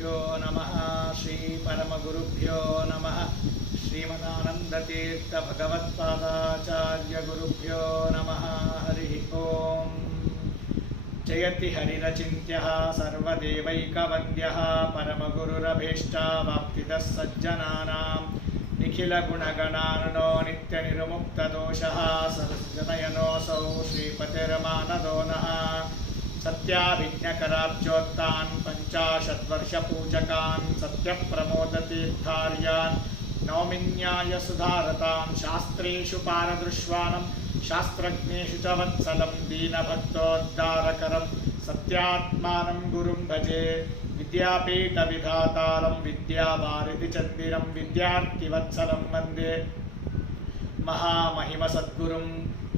श्रीगुरुभ्यो नमः। श्री परमगुरुभ्यो नमः। श्रीमदानंदतीर्थ भगवत्पादाचार्य गुरुभ्यो नमः। हरि ओम। जयति हरिरचिन्त्यः सर्वदेवैकवन्द्यः परमगुरुरभीष्टावाप्तिदः सज्जनानां निखिलगुणगणार्णो नित्यनिर्मुक्तदोषः सरस्वतनयनोऽसौ श्रीपतिर्मानदो नः। सत्याभिज्ञकराब्जोत्तान् पञ्चाशद्वर्षपूजकान् सत्यप्रमोदतीर्थार्यान् नौमिन्यायसुधारतां शास्त्रेषु पारदृश्वानं शास्त्रज्ञेषु च वत्सलं दीनभक्तोद्धारकरं सत्यात्मानं गुरुं भजे। विद्यापीठविधातारं विद्यावारिधिचन्दिरं विद्यार्थिवत्सलं वन्दे महामहिमसद्गुरुं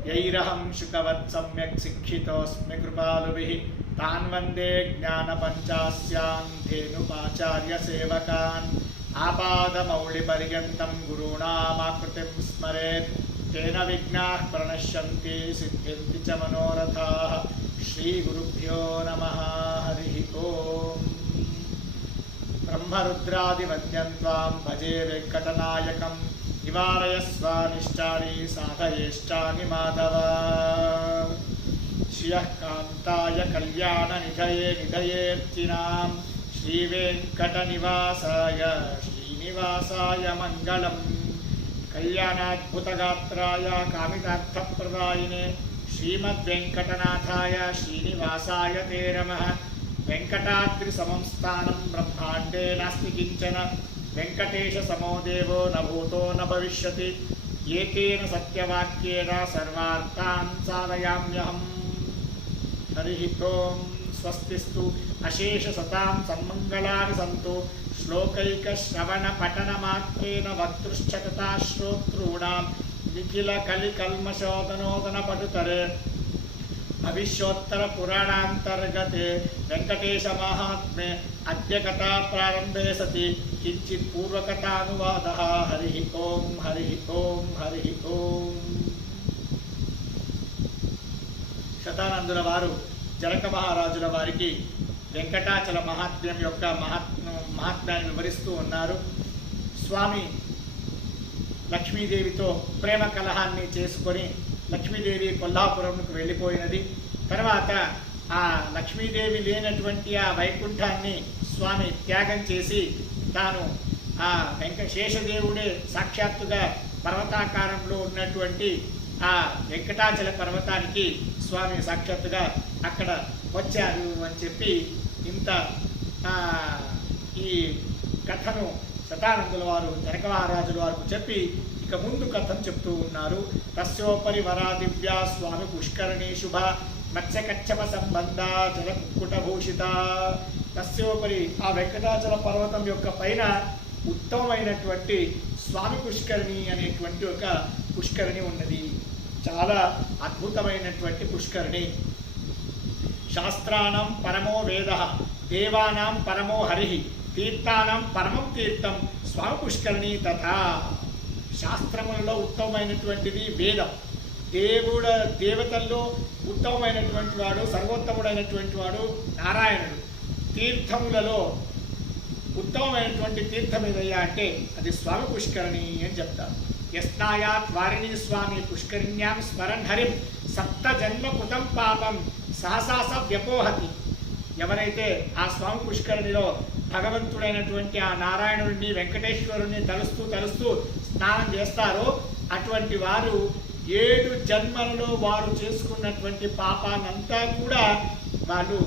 यैरहं शुकवत् सम्यक् शिक्षितोऽस्मि कृपालुभिः तान् वन्दे ज्ञानपञ्चास्यान् धेनुपाचार्यसेवकान् आपादमौलिपर्यन्तं गुरूणामाकृतिं स्मरेत् तेन विघ्नाः प्रणश्यन्ति सिद्ध्यन्ति च मनोरथाः। श्रीगुरुभ्यो नमः। हरिः ओम्। ब्रह्मरुद्रादिवन्द्यं त्वां भजे वेङ्कटनायकं निवारयस्वानिष्टानि साधयेष्टानि माधव। श्रियः कान्ताय कल्याणनिधये निधयेऽर्चिनां श्रीवेङ्कटनिवासाय श्रीनिवासाय मङ्गलम्। कल्याणाद्भुतगात्राय कामितार्थप्रदायिने श्रीमद्वेङ्कटनाथाय श्रीनिवासाय ते नमः। वेङ्कटाद्रिसमं स्थानं ब्रह्माण्डे नास्ति किञ्चन वेङ्कटेशसमो देवो न भूतो न भविष्यति एतेन सत्यवाक्येन सर्वार्थान् साधयाम्यहम्। हरिः ओम्। स्वस्तिस्तु अशेषसतां सन्मङ्गलानि सन्तु श्लोकैकश्रवणपठनमात्रेण वक्तृश्च तथा श्रोतॄणां निखिलकलिकल्मषोदनोदनपटुतरे भविष्योत्तरपुराणान्तर्गते वेङ्कटेशमाहात्म्ये अद्य कथाप्रारम्भे सति किञ्चित् पूर्वकथानुवादः। हरिः ओम्। हरिः ओम्। हरिः ओम्। శతానందుల వారు జనక మహారాజుల వారికి వెంకటాచల మహాత్మ్యం యొక్క మహాత్మ్యాన్ని వివరిస్తూ ఉన్నారు. స్వామి లక్ష్మీదేవితో ప్రేమ కలహాన్ని చేసుకొని లక్ష్మీదేవి కొల్లాపురంకు వెళ్ళిపోయినది. తర్వాత ఆ లక్ష్మీదేవి లేనటువంటి ఆ వైకుంఠాన్ని స్వామి త్యాగం చేసి తాను ఆ శేషదేవుడే సాక్షాత్తుగా పర్వతాకారంలో ఉన్నటువంటి ఆ వెంకటాచల పర్వతానికి స్వామి సాక్షాత్తుగా అక్కడ వచ్చారు అని చెప్పి ఇంత ఈ కథను శతానందుల వారు జనక మహారాజుల వారికి చెప్పి ఇక ముందు కథను చెప్తూ ఉన్నారు. తస్యోపరి వరా దివ్యా స్వామి పుష్కరణి శుభ మత్స్యకచ్చప సంబంధ జలకుక్కుటభూషిత. తస్యోపరి ఆ వెంకటాచల పర్వతం యొక్క పైన ఉత్తమమైనటువంటి స్వామి పుష్కరిణి అనేటువంటి ఒక పుష్కరిణి ఉన్నది. చాలా అద్భుతమైనటువంటి పుష్కరిణి. శాస్త్రాణం పరమో వేద దేవానాం పరమో హరి తీర్థానం పరమం తీర్థం స్వామి పుష్కరిణి తథా. శాస్త్రములలో ఉత్తమమైనటువంటిది వేదం. దేవతల్లో ఉత్తమమైనటువంటి వాడు సర్వోత్తముడైనటువంటి వాడు నారాయణుడు. తీర్థములలో ఉత్తమమైనటువంటి తీర్థం ఏదయ్యా అంటే అది స్వామి పుష్కరిణి అని చెప్తారు. యస్నాయాత్ వారిణి స్వామి పుష్కరిణ్యాం స్మరన్ హరిం సప్త జన్మ కృతం పాపం సహసాస వ్యపోహతి. ఎవరైతే ఆ స్వామి పుష్కరిణిలో భగవంతుడైనటువంటి ఆ నారాయణుడిని వెంకటేశ్వరుని తలుస్తూ తలుస్తూ స్నానం చేస్తారో అటువంటి వారు 7 జన్మలలో వారు చేసుకున్నటువంటి పాపానంతా కూడా వాళ్ళు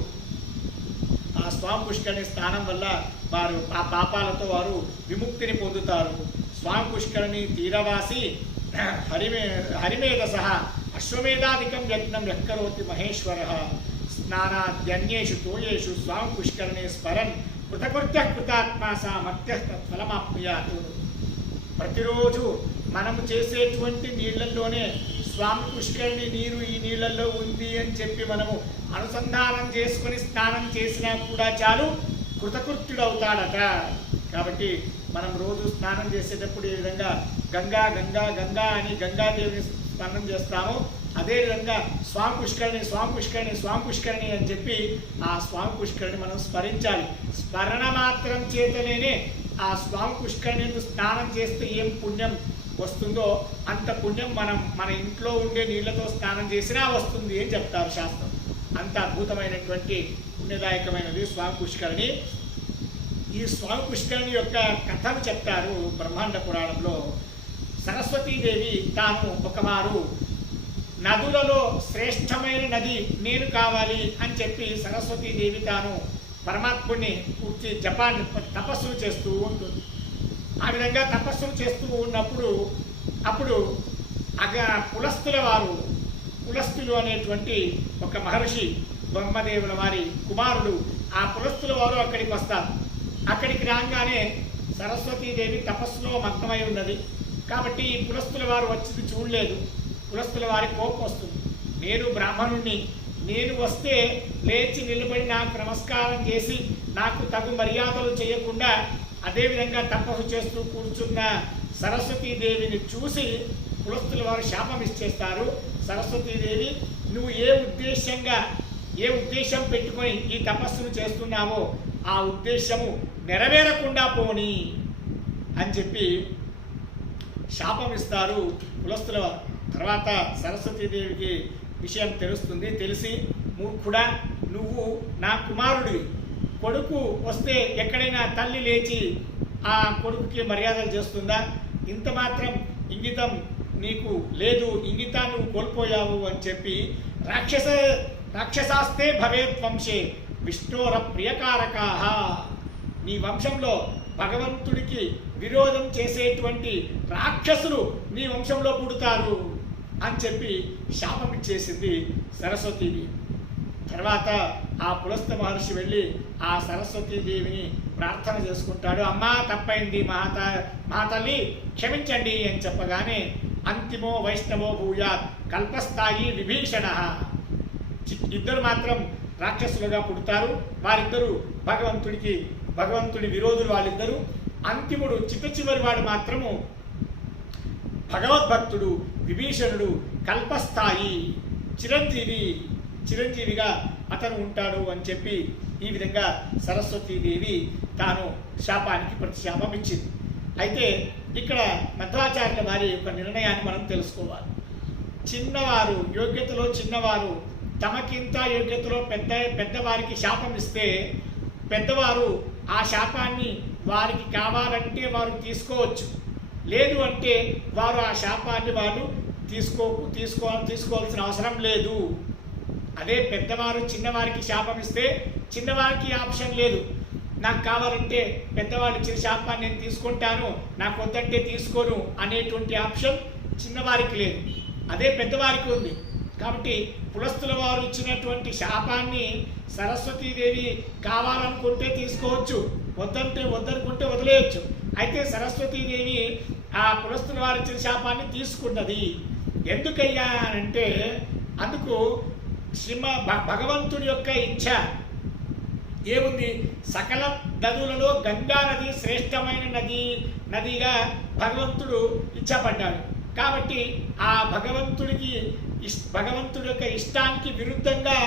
ఆ స్వామి పుష్కరిణి స్నానం వల్ల వారు ఆ పాపాలతో వారు విముక్తిని పొందుతారు. స్వామి పుష్కరిణి తీరవాసి హరిమేధస అశ్వమేధాదికం యజ్ఞం యక్కరోతి మహేశ్వర. స్నానాద్యన్యేషు తోయేషు స్వామి పుష్కరిణి స్మరన్ కృతకృత్య కృతాత్మా సా మత్య తత్ఫలమాప్నుయాత్. ప్రతిరోజు మనము చేసేటువంటి నీళ్లలోనే స్వామి పుష్కరిణి నీరు ఈ నీళ్లలో ఉంది అని చెప్పి మనము అనుసంధానం చేసుకొని స్నానం చేసినా కూడా చాలు కృతకృత్యుడవుతాడట. కాబట్టి మనం రోజు స్నానం చేసేటప్పుడు ఈ విధంగా గంగా గంగా గంగా అని గంగాదేవిని స్నానం చేస్తాము. అదేవిధంగా స్వామి పుష్కరిణి స్వామి పుష్కరిణి స్వామి పుష్కరిణి అని చెప్పి ఆ స్వామి పుష్కరిణి మనం స్మరించాలి. స్మరణ మాత్రం చేతనే ఆ స్వామి పుష్కరిణి స్నానం చేస్తే ఏం పుణ్యం వస్తుందో అంత పుణ్యం మనం మన ఇంట్లో ఉండే నీళ్లతో స్నానం చేసినా వస్తుంది అని చెప్తారు శాస్త్రం. అంత అద్భుతమైనటువంటి పుణ్యదాయకమైనది స్వామి పుష్కరిణి. ఈ స్వామి పుష్కరిణి యొక్క కథను చెప్తారు బ్రహ్మాండ పురాణంలో. సరస్వతీదేవి తాను ఒకమారు నదులలో శ్రేష్టమైన నది నేను కావాలి అని చెప్పి సరస్వతీదేవి తాను పరమాత్ముడిని కూర్చి జపాన్ని తపస్సులు చేస్తూ ఉంటుంది. ఆ విధంగా తపస్సులు చేస్తూ ఉన్నప్పుడు అప్పుడు పులస్తులు అనేటువంటి ఒక మహర్షి బ్రహ్మదేవుల వారి కుమారుడు, ఆ పులస్తుల వారు అక్కడికి వస్తారు. అక్కడికి రాగానే సరస్వతీదేవి తపస్సులో మగ్నమై ఉన్నది కాబట్టి ఈ పులస్తుల వారు వచ్చింది చూడలేదు. పులస్తుల వారి కోపం వస్తుంది. నేను బ్రాహ్మణుణ్ణి, నేను వస్తే లేచి నిలబడి నాకు నమస్కారం చేసి నాకు తగు మర్యాదలు చేయకుండా అదేవిధంగా తపస్సు చేస్తూ కూర్చున్న సరస్వతీదేవిని చూసి పులస్తుల వారు శాపం ఇచ్చేస్తారు. సరస్వతీదేవి నువ్వు ఏ ఉద్దేశం పెట్టుకొని ఈ తపస్సును చేస్తున్నావో ఆ ఉద్దేశము నెరవేరకుండా పోని అని చెప్పి శాపం ఇస్తారు పులస్తుల వారు. తర్వాత సరస్వతీదేవికి విషయం తెలుస్తుంది. తెలిసి మూర్ఖుడా, నువ్వు నా కుమారుడివి, కొడుకు వస్తే ఎక్కడైనా తల్లి లేచి ఆ కొడుకుకి మర్యాదలు చేస్తుందా? ఇంత మాత్రం ఇంగితం నీకు లేదు, ఇంగితాన్ని నువ్వు కోల్పోయావు అని చెప్పి రాక్షసాస్తే భవేత్ వంశే విష్ణోర ప్రియకారకాః, నీ వంశంలో భగవంతుడికి విరోధం చేసేటువంటి రాక్షసులు నీ వంశంలో పుడతారు అని చెప్పి శాపం ఇచ్చేసింది సరస్వతీదేవి. తర్వాత ఆ పులస్త మహర్షి వెళ్ళి ఆ సరస్వతీదేవిని ప్రార్థన చేసుకుంటాడు. అమ్మా తప్పైంది, మా తల్లి క్షమించండి అని చెప్పగానే అంతిమో వైష్ణవో భూయాత్ కల్పస్థాయి విభీషణ, ఇద్దరు మాత్రం రాక్షసులుగా పుడతారు. వారిద్దరూ భగవంతుడి విరోధులు వాళ్ళిద్దరూ. అంతిముడు చివరి వాడు మాత్రము భగవద్భక్తుడు విభీషణుడు, కల్పస్థాయి చిరంజీవిగా అతను ఉంటాడు అని చెప్పి ఈ విధంగా సరస్వతీదేవి తాను శాపానికి ప్రతిశాపం ఇచ్చింది. అయితే ఇక్కడ మధ్వాచార్యుల వారి యొక్క నిర్ణయాన్ని మనం తెలుసుకోవాలి. చిన్నవారు యోగ్యతలో చిన్నవారు తమకింత యోగ్యతలో పెద్దవారికి శాపం ఇస్తే పెద్దవారు ఆ శాపాన్ని వారికి కావాలంటే వారు తీసుకోవచ్చు, లేదు అంటే వారు ఆ శాపాన్ని వారు తీసుకోవాల్సిన అవసరం లేదు. అదే పెద్దవారు చిన్నవారికి శాపం ఇస్తే చిన్నవారికి ఆప్షన్ లేదు. నాకు కావాలంటే పెద్దవాళ్ళు ఇచ్చిన శాపాన్ని నేను తీసుకుంటాను, నాకు వద్దంటే తీసుకోను అనేటువంటి ఆప్షన్ చిన్నవారికి లేదు. అదే పెద్దవారికి ఉంది. కాబట్టి పులస్తుల వారు ఇచ్చినటువంటి శాపాన్ని సరస్వతీదేవి కావాలనుకుంటే తీసుకోవచ్చు, వద్దనుకుంటే వదిలేయచ్చు. అయితే సరస్వతీదేవి ఆ పులస్తుల వారు ఇచ్చిన శాపాన్ని తీసుకున్నది. ఎందుకయ్యా అంటే అందుకు భగవంతుడి యొక్క ఇచ్ఛ ఏముంది? సకల నదులలో గంగా నది శ్రేష్టమైన నదిగా భగవంతుడు ఇచ్చపడ్డాడు. కాబట్టి ఆ భగవంతుడి యొక్క ఇష్టానికి విరుద్ధంగా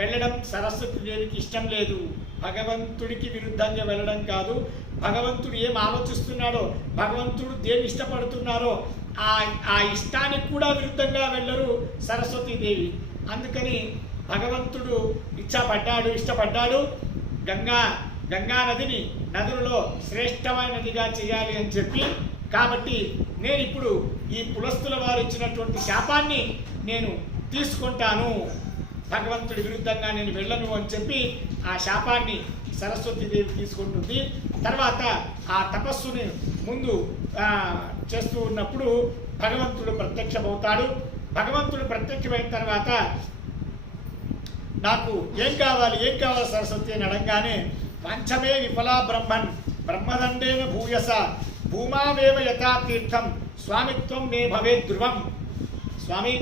వెళ్ళడం సరస్వతీదేవికి ఇష్టం లేదు. భగవంతుడికి విరుద్ధంగా వెళ్ళడం కాదు, భగవంతుడు ఏం ఆలోచిస్తున్నాడో, భగవంతుడు దేని ఇష్టపడుతున్నారో ఆ ఇష్టానికి కూడా విరుద్ధంగా వెళ్ళరు సరస్వతీదేవి. అందుకని భగవంతుడు ఇష్టపడ్డాడు గంగా నదిని నదులలో శ్రేష్టమైన నదిగా చేయాలి అని చెప్పి. కాబట్టి నేను ఇప్పుడు ఈ పులస్తుల వారు ఇచ్చినటువంటి శాపాన్ని నేను తీసుకుంటాను, భగవంతుడి విరుద్ధంగా నేను వెళ్ళను అని చెప్పి ఆ శాపాన్ని సరస్వతీదేవి తీసుకుంటుంది. తర్వాత ఆ తపస్సుని ముందు చేస్తూ ఉన్నప్పుడు భగవంతుడు ప్రత్యక్షమవుతాడు. భగవంతుడు ప్రత్యక్షమైన తర్వాత నాకు ఏం కావాలి సరస్వతి అని అడగానే పంచమే విఫలా బ్రహ్మదండేన భూయస భూమావేవ యథాతీర్థం స్వామిత్వం మే భవే ధ్రువం. స్వామి,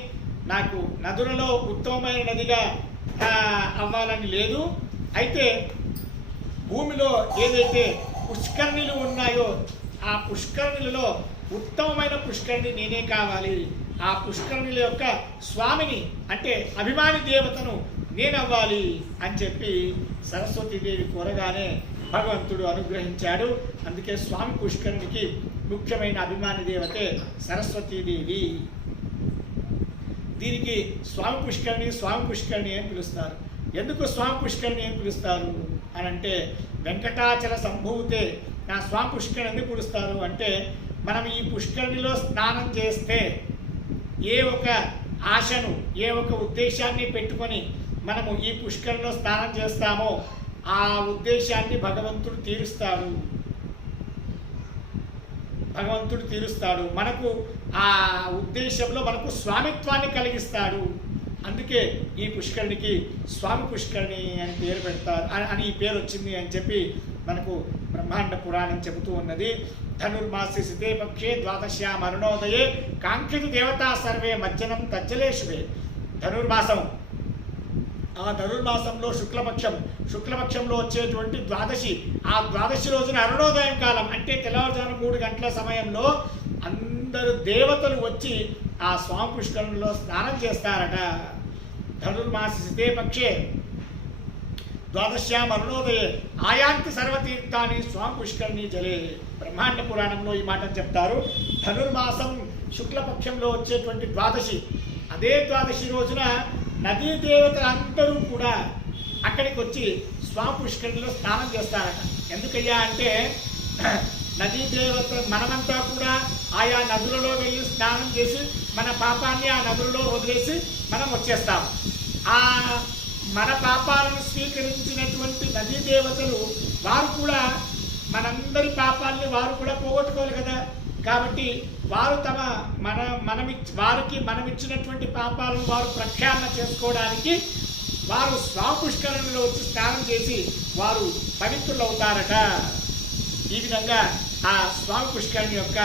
నాకు నదులలో ఉత్తమమైన నదిగా అవ్వాలని లేదు. అయితే భూమిలో ఏదైతే పుష్కరిణులు ఉన్నాయో ఆ పుష్కరిణులలో ఉత్తమమైన పుష్కరిణి నేనే కావాలి ఆ పుష్కరుణుల యొక్క స్వామిని అంటే అభిమాని దేవతను నేనవ్వాలి అని చెప్పి సరస్వతీదేవి కోరగానే భగవంతుడు అనుగ్రహించాడు. అందుకే స్వామి పుష్కరునికి ముఖ్యమైన అభిమాని దేవతే సరస్వతీదేవి. దీనికి స్వామి పుష్కరిణి అని పిలుస్తారు. ఎందుకు స్వామి పుష్కరిణి అని పిలుస్తారు అని అంటే, వెంకటాచల సంభూతే నా స్వామి పుష్కరిణి ఎందుకు పిలుస్తారు అంటే, మనం ఈ పుష్కరిణిలో స్నానం చేస్తే ఏ ఒక ఆశను ఏ ఒక ఉద్దేశాన్ని పెట్టుకొని మనము ఈ పుష్కరిణిలో స్నానం చేస్తామో ఆ ఉద్దేశాన్ని భగవంతుడు తీరుస్తాడు. మనకు ఆ ఉద్దేశంలో మనకు స్వామిత్వాన్ని కలిగిస్తాడు. అందుకే ఈ పుష్కరిణికి స్వామి పుష్కరిణి అని పేరు పెడతారు అని ఈ పేరు వచ్చింది అని చెప్పి మనకు బ్రహ్మాండ పురాణం చెబుతూ ఉన్నది. ధనుర్మాసి సితే పక్షే ద్వాదశ్యాం అరుణోదయే కాంక్షిత దేవతా సర్వే మజ్జనం తజ్జలేషువే. ధనుర్మాసం, ఆ ధనుర్మాసంలో శుక్లపక్షంలో వచ్చేటువంటి ద్వాదశి, ఆ ద్వాదశి రోజున అరుణోదయం కాలం అంటే తెల్లవారుజాము 3 గంటల సమయంలో అందరు దేవతలు వచ్చి ఆ స్వామి పుష్కరంలో స్నానం చేస్తారట. ధనుర్మాసి సితే పక్షే ద్వాదశ్యాం అరుణోదయే ఆయాంతి సర్వతీర్థాన్ని స్వామి పుష్కరిణి జలే. బ్రహ్మాండ పురాణంలో ఈ మాట చెప్తారు. ధనుర్మాసం శుక్లపక్షంలో వచ్చేటువంటి ద్వాదశి, అదే ద్వాదశి రోజున నదీ దేవతలందరూ కూడా అక్కడికి వచ్చి స్వామి పుష్కరిణిలో స్నానం చేస్తారట. ఎందుకయ్యా అంటే, నదీ దేవత మనమంతా కూడా ఆయా నదులలో వెళ్ళి స్నానం చేసి మన పాపాన్ని ఆ నదులలో వదిలేసి మనం వచ్చేస్తాము. ఆ మన పాపాలను స్వీకరించినటువంటి నదీ దేవతలు వారు కూడా మనందరి పాపాలని వారు కూడా పోగొట్టుకోవాలి కదా. కాబట్టి వారు వారికి మనమిచ్చినటువంటి పాపాలను వారు ప్రక్షాళన చేసుకోవడానికి వారు స్వామి పుష్కరిణిలో వచ్చి స్నానం చేసి వారు పవిత్రులు అవుతారట. ఈ విధంగా ఆ స్వామి పుష్కరిణి యొక్క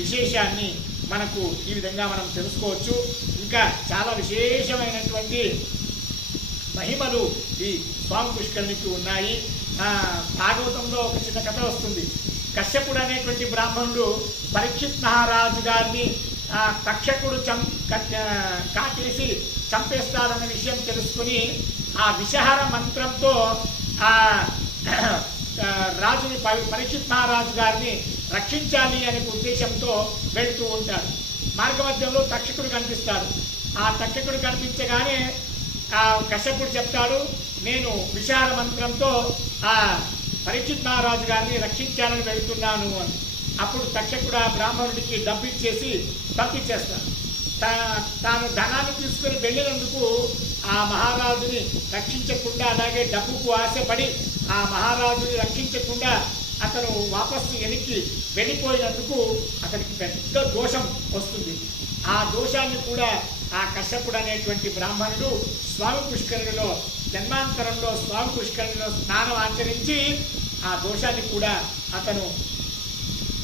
విశేషాన్ని మనకు ఈ విధంగా మనం తెలుసుకోవచ్చు. ఇంకా చాలా విశేషమైనటువంటి మహిమలు ఈ స్వామి పుష్కరిణికి ఉన్నాయి. భాగవతంలో ఒక చిన్న కథ వస్తుంది. కశ్యపుడు అనేటువంటి బ్రాహ్మణుడు పరీక్షిత్ మహారాజు గారిని తక్షకుడు కాటేసి చంపేస్తాడన్న విషయం తెలుసుకుని ఆ విషహార మంత్రంతో ఆ రాజుని పరీక్షిత్ మహారాజు గారిని రక్షించాలి అనే ఉద్దేశంతో వెళుతూ ఉంటాడు. మార్గమధ్యంలో తక్షకుడు కనిపిస్తాడు. ఆ తక్షకుడు కనిపించగానే ఆ కశ్యపుడు చెప్తాడు, నేను విషహార మంత్రంతో ఆ పరీక్షిత్ మహారాజు గారిని రక్షించాలని వెళ్తున్నాను అని. అప్పుడు తక్షకుడు ఆ బ్రాహ్మణుడికి డబ్బు ఇచ్చేసి పంపించేస్తాడు. తాను ధనాన్ని తీసుకుని వెళ్ళినందుకు ఆ మహారాజుని రక్షించకుండా, అలాగే డబ్బుకు ఆశపడి ఆ మహారాజుని రక్షించకుండా అతను వాపస్సు వెనక్కి వెళ్ళిపోయినందుకు అతనికి పెద్ద దోషం వస్తుంది. ఆ దోషాన్ని కూడా ఆ కశ్యపుడు అనేటువంటి బ్రాహ్మణుడు స్వామి పుష్కరిణిలో జన్మాంతరంలో స్వామి పుష్కరిణిలో స్నానం ఆచరించి ఆ దోషాన్ని కూడా అతను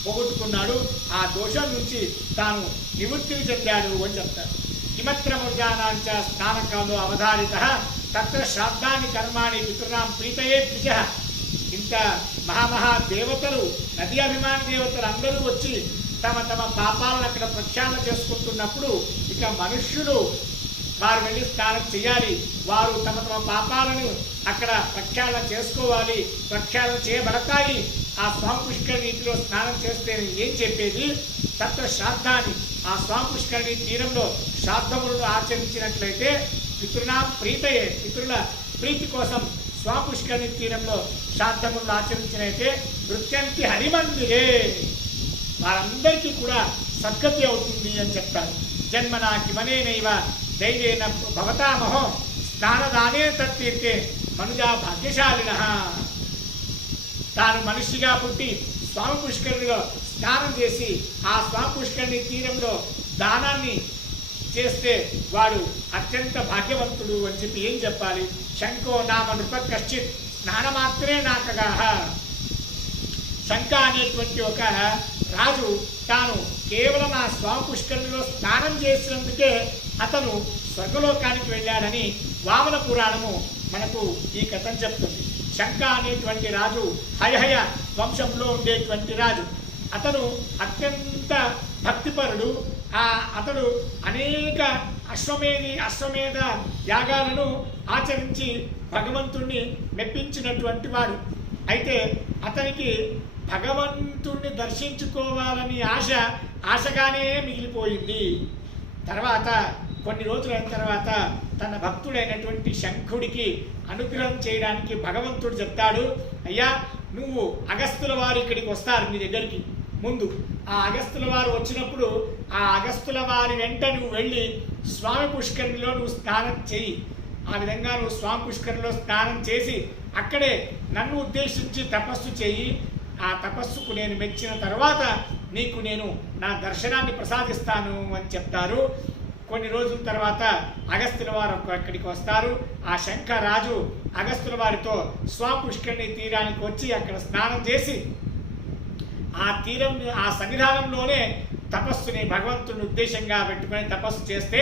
పోగొట్టుకున్నాడు. ఆ దోషం నుంచి తాను నివృత్తిని చెందాడు అని చెప్తారు. కిమత్రమర్జానాంచ స్నానకాలో అవధారిత తత్ర శ్రాద్ధాని కర్మాణి పితృనాం ప్రీతయే ద్విజ. ఇంత మహామహా దేవతలు, నదీ అభిమాని దేవతలు అందరూ వచ్చి తమ తమ పాపాలను అక్కడ ప్రక్షాళన చేసుకుంటున్నప్పుడు ఇక మనుష్యులు వారు వెళ్ళి స్నానం చేయాలి. వారు తమ తమ పాపాలను అక్కడ ప్రక్షాళన చేసుకోవాలి, ప్రక్షాళన చేయబడతాయి. ఆ స్వామి పుష్కరిణి నీటిలో స్నానం చేస్తే ఏం చెప్పేది? తత్వ శ్రాద్ధాన్ని, ఆ స్వామి పుష్కరిణి తీరంలో శ్రాద్ధములను ఆచరించినట్లయితే పితృనాం ప్రీతయే, పితృల ప్రీతి కోసం స్వామి పుష్కరిణి తీరంలో శ్రాద్ధములను ఆచరించినైతే నృత్యంతి హరిమందిరే, వారందరికీ కూడా సద్గతి అవుతుంది అని చెప్తారు. జన్మనా కిమనేనైవ దైవేన భవతామహో స్నానదానే తత్తీర్తే మనుజా భాగ్యశాలిన. తాను మనిషిగా పుట్టి స్వామి పుష్కరిణిలో స్నానం చేసి ఆ స్వామి పుష్కరిణి తీరంలో దానాన్ని చేస్తే వాడు అత్యంత భాగ్యవంతుడు అని చెప్పి ఏం చెప్పాలి? శంకో నామ నృప కశ్చిత్ స్నానమాత్రే నాకగాహ. శంక అనేటువంటి ఒక రాజు తాను కేవలం ఆ స్వామి పుష్కరిణిలో స్నానం చేసినందుకే అతను స్వర్గలోకానికి వెళ్ళాడని వామన పురాణము మనకు ఈ కథను చెప్తుంది. శంక అనేటువంటి రాజు హయహయ వంశంలో ఉండేటువంటి రాజు. అతను అత్యంత భక్తిపరుడు, అతడు అనేక అశ్వమేధ యాగాలను ఆచరించి భగవంతుణ్ణి మెప్పించినటువంటి వాడు. అయితే అతనికి భగవంతుణ్ణి దర్శించుకోవాలని ఆశగానే మిగిలిపోయింది. తర్వాత కొన్ని రోజులైన తర్వాత తన భక్తుడైనటువంటి శంఖుడికి అనుగ్రహం చేయడానికి భగవంతుడు చెప్తాడు, అయ్యా నువ్వు అగస్తుల వారు ఇక్కడికి వస్తారు నీ దగ్గరికి. ముందు ఆ అగస్తుల వారు వచ్చినప్పుడు ఆ అగస్తుల వారి వెంట నువ్వు వెళ్ళి స్వామి పుష్కరిణిలో నువ్వు స్నానం చేయి. ఆ విధంగా నువ్వు స్వామి పుష్కరిణిలో స్నానం చేసి అక్కడే నన్ను ఉద్దేశించి తపస్సు చేయి. ఆ తపస్సుకు నేను మెచ్చిన తర్వాత నీకు నేను నా దర్శనాన్ని ప్రసాదిస్తాను అని చెప్తారు. కొన్ని రోజుల తర్వాత అగస్తుల వారు అక్కడికి వస్తారు. ఆ శంఖరాజు అగస్తుల వారితో స్వామి పుష్కరిణి తీరానికి వచ్చి అక్కడ స్నానం చేసి ఆ సన్నిధానంలోనే తపస్సుని భగవంతుని ఉద్దేశంగా పెట్టుకుని తపస్సు చేస్తే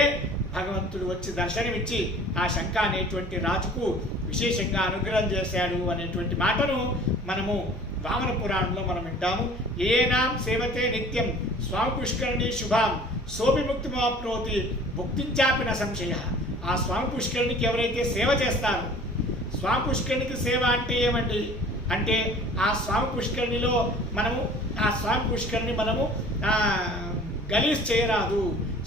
భగవంతుడు వచ్చి దర్శనమిచ్చి ఆ శంఖ అనేటువంటి రాజుకు విశేషంగా అనుగ్రహం చేశాడు అనేటువంటి మాటను మనము వామన పురాణంలో మనం వింటాము. ఏనాం సేవతే నిత్యం స్వామి పుష్కరిణి శుభాం సోభిముక్తిమాప్నోతి భుక్తించాపిన సంశయ. ఆ స్వామి పుష్కరిణికి ఎవరైతే సేవ చేస్తారో, స్వామి పుష్కరిణికి సేవ అంటే ఏమండి అంటే ఆ స్వామి పుష్కరిణిలో స్వామి పుష్కరిణి మనము గలీజ్ చేయరాదు.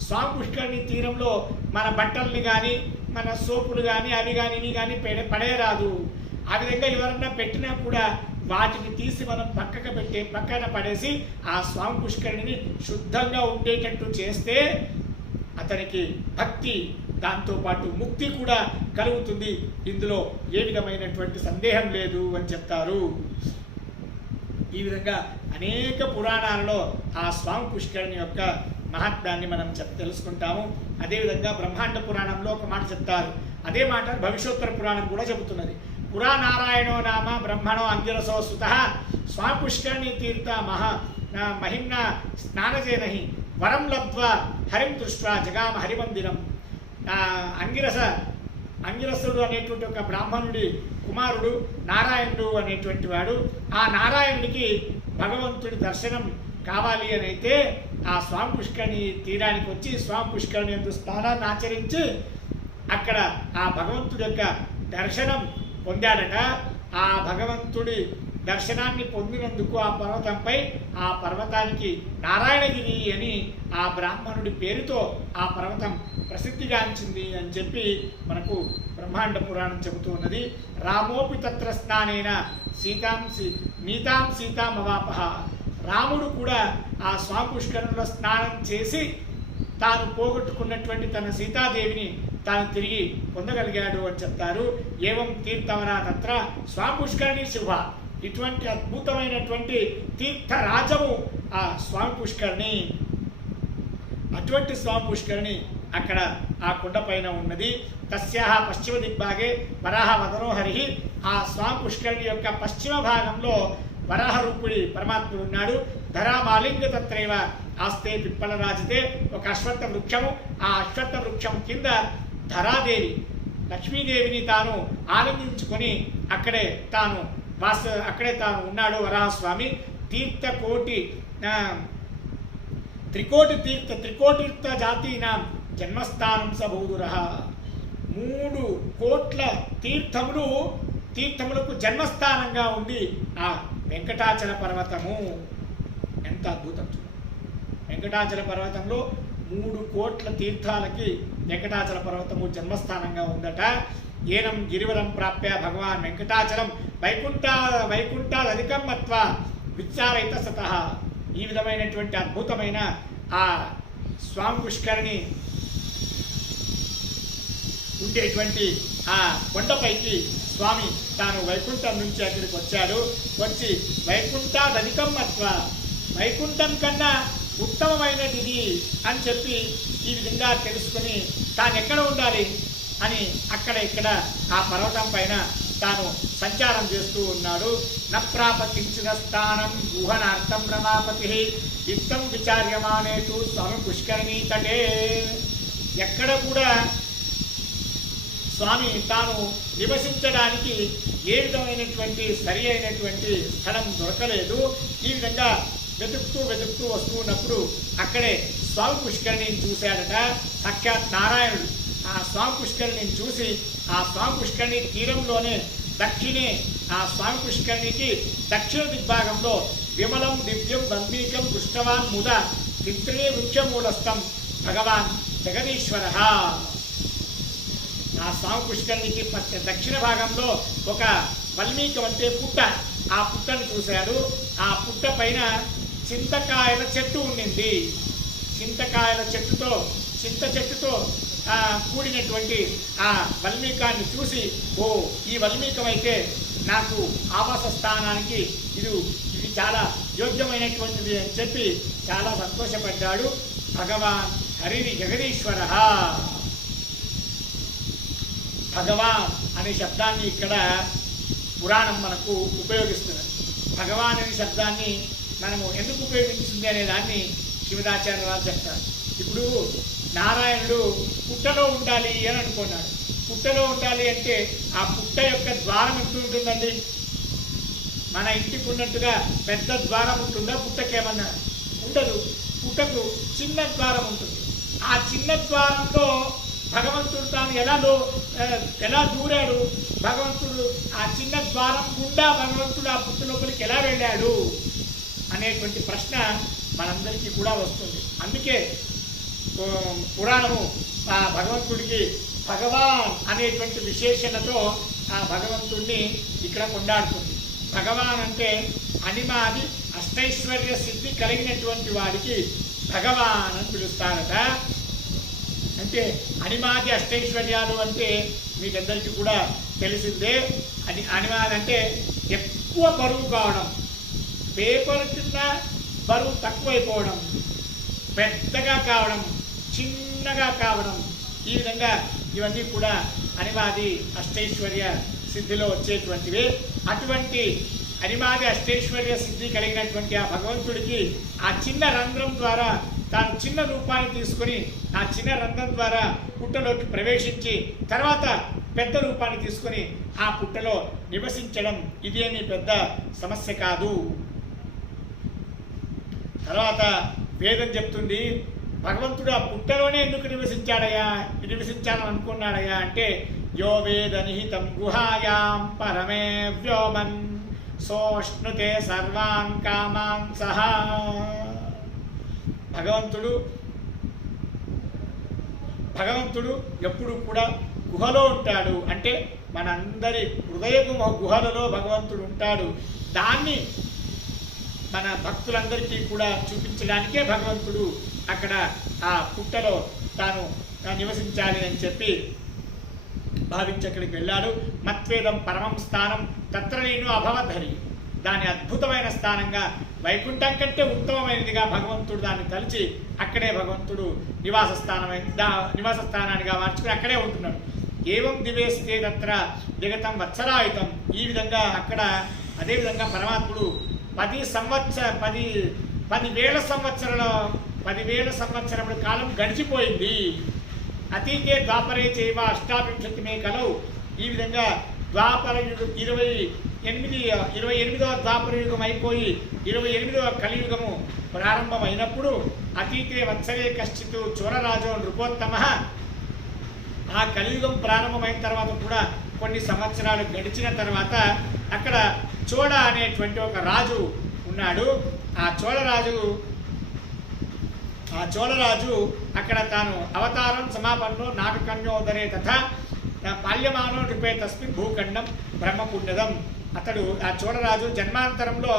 స్వామి పుష్కరిణి తీరంలో మన బట్టల్ని కానీ మన సోపులు కానీ అవి కానీ ఇవి కానీ పడేయరాదు. ఆ విధంగా ఎవరన్నా పెట్టినా కూడా వాటిని తీసి మనం పక్కన పడేసి ఆ స్వామి పుష్కరిణిని శుద్ధంగా ఉండేటట్టు చేస్తే అతనికి భక్తి దాంతోపాటు ముక్తి కూడా కలుగుతుంది. ఇందులో ఏ విధమైనటువంటి సందేహం లేదు అని చెప్తారు. ఈ విధంగా అనేక పురాణాలలో ఆ స్వామి పుష్కరిణి యొక్క మహాత్మ్యాన్ని మనం తెలుసుకుంటాము. అదేవిధంగా బ్రహ్మాండ పురాణంలో ఒక మాట చెప్తారు. అదే మాట భవిష్యోత్తర పురాణం కూడా చెబుతున్నది. పురా నారాయణో నామ బ్రహ్మణో అంగిరసో సుతః స్వామి పుష్కరిణి తీర్థ మహిమ్న స్నానజేనహి వరం లబ్ధ్వా హరిం దృష్ట్వా జగామ హరిమందిరం. అంగిరసుడు అనేటువంటి ఒక బ్రాహ్మణుడి కుమారుడు నారాయణుడు అనేటువంటి వాడు. ఆ నారాయణుడికి భగవంతుడి దర్శనం కావాలి అని అయితే ఆ స్వామి పుష్కరిణి తీరానికి వచ్చి స్వామి పుష్కరిణి యందు స్నానాన్ని ఆచరించి అక్కడ ఆ భగవంతుడి యొక్క దర్శనం పొందాడట. ఆ భగవంతుడి దర్శనాన్ని పొందినందుకు ఆ పర్వతానికి నారాయణగిరి అని ఆ బ్రాహ్మణుడి పేరుతో ఆ పర్వతం ప్రసిద్ధిగాంచింది అని చెప్పి మనకు బ్రహ్మాండ పురాణం చెబుతూ ఉన్నది. రామోపి తత్ర స్నానేన నీతాం సీతామవాపహ. రాముడు కూడా ఆ స్వామి పుష్కరంలో స్నానం చేసి తాను పోగొట్టుకున్నటువంటి తన సీతాదేవిని తాను తిరిగి పొందగలిగాడు అని చెప్తారు. ఏవం తీర్థవరా తత్ర స్వామి పుష్కరిణి శుభ. ఇటువంటి అద్భుతమైనటువంటి తీర్థరాజము ఆ స్వామి పుష్కరిణి. అటువంటి స్వామి పుష్కరిణి అక్కడ ఆ కొండ పైన ఉన్నది. తస్యాహ పశ్చిమ దిగ్భాగే వరాహ వదనో హరి. ఆ స్వామి పుష్కరిణి యొక్క పశ్చిమ భాగంలో వరాహ రూపుడి పరమాత్ముడు ఉన్నాడు. ధరామాలింగ తత్రైవ ఆస్తే పిప్పల రాజితే. ఒక అశ్వత్థ వృక్షము, ఆ అశ్వత్థ వృక్షం కింద ధరాదేవి లక్ష్మీదేవిని తాను ఆనందించుకొని అక్కడే తాను ఉన్నాడు వరాహస్వామి. త్రికోటిర్త జాతీనాం జన్మస్థానం సభూదుర. 3 కోట్ల తీర్థములకు జన్మస్థానంగా ఉంది ఆ వెంకటాచల పర్వతము. ఎంత అద్భుతం! వెంకటాచల పర్వతంలో 3 కోట్ల తీర్థాలకి వెంకటాచల పర్వతము జన్మస్థానంగా ఉందట. ఏనం గిరివరం ప్రాప్య భగవాన్ వెంకటాచలం వైకుంఠాదధికం మత్వా విచారయిత సతః. ఈ విధమైనటువంటి అద్భుతమైన ఆ స్వామి పుష్కరిణి ఉండేటువంటి ఆ కొండపైకి స్వామి తాను వైకుంఠం నుంచి అక్కడికి వచ్చాడు. వచ్చి వైకుంఠాదధికం మత్వా, వైకుంఠం కన్నా ఉత్తమమైనది అని చెప్పి ఈ విధంగా తెలుసుకుని తాను ఎక్కడ ఉండాలి అని ఇక్కడ ఆ పర్వతం పైన తాను సంచారం చేస్తూ ఉన్నాడు. నప్రాపకించిన స్థానం గుహనార్థం రమాపతి యుక్తం విచార్యమానేటు స్వామి పుష్కరిణి తటే. ఎక్కడ కూడా స్వామి తాను నివసించడానికి ఏ విధమైనటువంటి సరి అయినటువంటి స్థలం దొరకలేదు. ఈ విధంగా వెతుకుతూ వస్తూ ఉన్నప్పుడు అక్కడే స్వామి పుష్కరిణిని చూశాడట సాక్షాత్ నారాయణుడు. ఆ స్వామి పుష్కరిణిని చూసి ఆ స్వామి పుష్కరిణి తీరంలోనే దక్షిణే ఆ స్వామి పుష్కరిణికి దక్షిణ దిగ్భాగంలో విమలం దివ్యం బంధీకం దృష్టవాన్ ముద చిత్రిణీ వృక్షమూలస్థం భగవాన్ జగదీశ్వర. ఆ స్వామి పుష్కరిణికి దక్షిణ భాగంలో ఒక వల్మీకం అంటే పుట్ట, ఆ పుట్టను చూశాడు. ఆ పుట్ట పైన చింతకాయల చెట్టు ఉండింది. చింతకాయల చెట్టుతో చింత చెట్టుతో కూడినటువంటి ఆ వల్మీకాన్ని చూసి, ఓ ఈ వల్మీకం అయితే నాకు ఆవాస స్థానానికి ఇది చాలా యోగ్యమైనటువంటిది అని చెప్పి చాలా సంతోషపడ్డాడు. భగవాన్ హరిని జగదీశ్వర. భగవాన్ అనే శబ్దాన్ని ఇక్కడ పురాణం మనకు ఉపయోగిస్తున్నది. భగవాన్ అనే శబ్దాన్ని మనము ఎందుకు ఉపయోగించింది అనే దాన్ని శివదాచార్యులు చెప్తారు. ఇప్పుడు నారాయణుడు పుట్టలో ఉండాలి అని అనుకున్నాడు. పుట్టలో ఉండాలి అంటే ఆ పుట్ట యొక్క ద్వారం ఎంత ఉంటుందండి? మన ఇంటికి ఉన్నట్టుగా పెద్ద ద్వారం ఉంటుందా? పుట్టకేమన్నా ఉండదు. పుట్టకు చిన్న ద్వారం ఉంటుంది. ఆ చిన్న ద్వారంలో భగవంతుడు తాను ఎలా దూరాడు? భగవంతుడు ఆ చిన్న ద్వారం గుండా భగవంతుడు ఆ పుట్ట లోపలికి ఎలా వెళ్ళాడు అనేటువంటి ప్రశ్న మనందరికీ కూడా వస్తుంది. అందుకే పురాణము ఆ భగవంతుడికి భగవాన్ అనేటువంటి విశేషణతో ఆ భగవంతుడిని ఇక్కడ కొண்டாడుతుంది. భగవాన్ అంటే అనిమాది అష్టైశ్వర్య సిద్ధి కలిగినటువంటి వాడికి భగవాన్ అని పిలుస్తారట. అంటే అనిమాది అష్టైశ్వర్యాలు అంటే మీకందరికీ కూడా తెలిసిందే. అనిమాది అంటే ఎక్కువ బరువు కావడం, పేపర్ కింద బరువు తక్కువైపోవడం, పెద్దగా కావడం, చిన్నగా కావడం, ఈ విధంగా ఇవన్నీ కూడా అనిమాది అష్టైశ్వర్య సిద్ధిలో వచ్చేటువంటివే. అటువంటి అనిమాది అష్టైశ్వర్య సిద్ధి కలిగినటువంటి ఆ భగవంతుడికి ఆ చిన్న రంధ్రం ద్వారా తాను చిన్న రూపాన్ని తీసుకొని ఆ చిన్న రంధ్రం ద్వారా పుట్టలోకి ప్రవేశించి తర్వాత పెద్ద రూపాన్ని తీసుకొని ఆ పుట్టలో నివసించడం ఇదేమీ పెద్ద సమస్య కాదు. తర్వాత వేదం చెప్తుంది, భగవంతుడు ఆ పుట్టలోనే ఎందుకు నివసించాలని అనుకున్నాడయ్యా అంటే, యో వేద నిహితం గుహాయాం పరమే వ్యోమన్ సోష్ణుతే సర్వాన్ కామాన్ సహా. భగవంతుడు ఎప్పుడు కూడా గుహలో ఉంటాడు. అంటే మనందరి హృదయ గుహలలో భగవంతుడు ఉంటాడు. దాన్ని మన భక్తులందరికీ కూడా చూపించడానికే భగవంతుడు అక్కడ ఆ పుట్టలో తాను నివసించాలి అని చెప్పి భావించి అక్కడికి వెళ్ళాడు. మత్వేదం పరమం స్థానం తత్ర నేను అభవద్ధరి. దాని అద్భుతమైన స్థానంగా వైకుంఠం కంటే ఉత్తమమైనదిగా భగవంతుడు దాన్ని తలిచి అక్కడే భగవంతుడు నివాస స్థానానిగా మార్చుకుని అక్కడే ఉంటున్నాడు. ఏవం దివేస్తే తత్ర దిగతం వత్సరాయుతం. ఈ విధంగా అక్కడ అదేవిధంగా పరమాత్ముడు 10,000 సంవత్సరముల కాలం గడిచిపోయింది. అతీతే ద్వాపరే చైవ అష్టావింశతిమే కలవు. ఈ విధంగా ద్వాపర యుగం 28వ ద్వాపర యుగం అయిపోయి 28వ కలియుగము ప్రారంభమైనప్పుడు అతీతే వత్సరే కశ్చిత్ చోరరాజో నృపోత్తమ. ఆ కలియుగం ప్రారంభమైన తర్వాత కూడా కొన్ని సంవత్సరాలు గడిచిన తర్వాత అక్కడ చోళ అనేటువంటి ఒక రాజు ఉన్నాడు. ఆ చోళరాజు అక్కడ తాను అవతారం సమాపన్నో నాగకన్యోదరే తథా పాల్యమానో నృపే తస్మిన్ భూఖండం బ్రహ్మపుణ్యదం. అతడు ఆ చోళరాజు జన్మాంతరంలో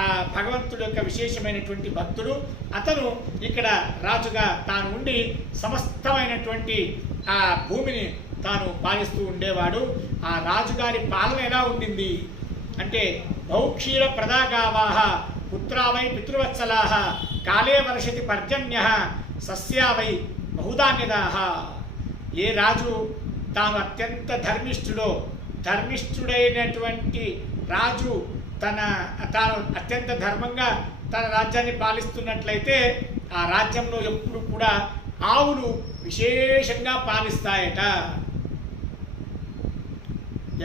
ఆ భగవంతుడి యొక్క విశేషమైనటువంటి భక్తుడు. అతను ఇక్కడ రాజుగా తాను ఉండి సమస్తమైనటువంటి ఆ భూమిని తాను పాలిస్తూ ఉండేవాడు. ఆ రాజుగారి పాలన ఎలా ఉండింది అంటే, బహుక్షీర ప్రదాగావాహ పుత్రావై పితృవత్సలాహ కాలే వర్షతి పర్జన్య సస్యావై బహుధాన్యదాహ. ఏ రాజు తాను అత్యంత ధర్మిష్ఠుడైనటువంటి రాజు తాను అత్యంత ధర్మంగా తన రాజ్యాన్ని పాలిస్తున్నట్లయితే ఆ రాజ్యంలో ఎప్పుడు కూడా ఆవులు విశేషంగా పాలిస్తాయట.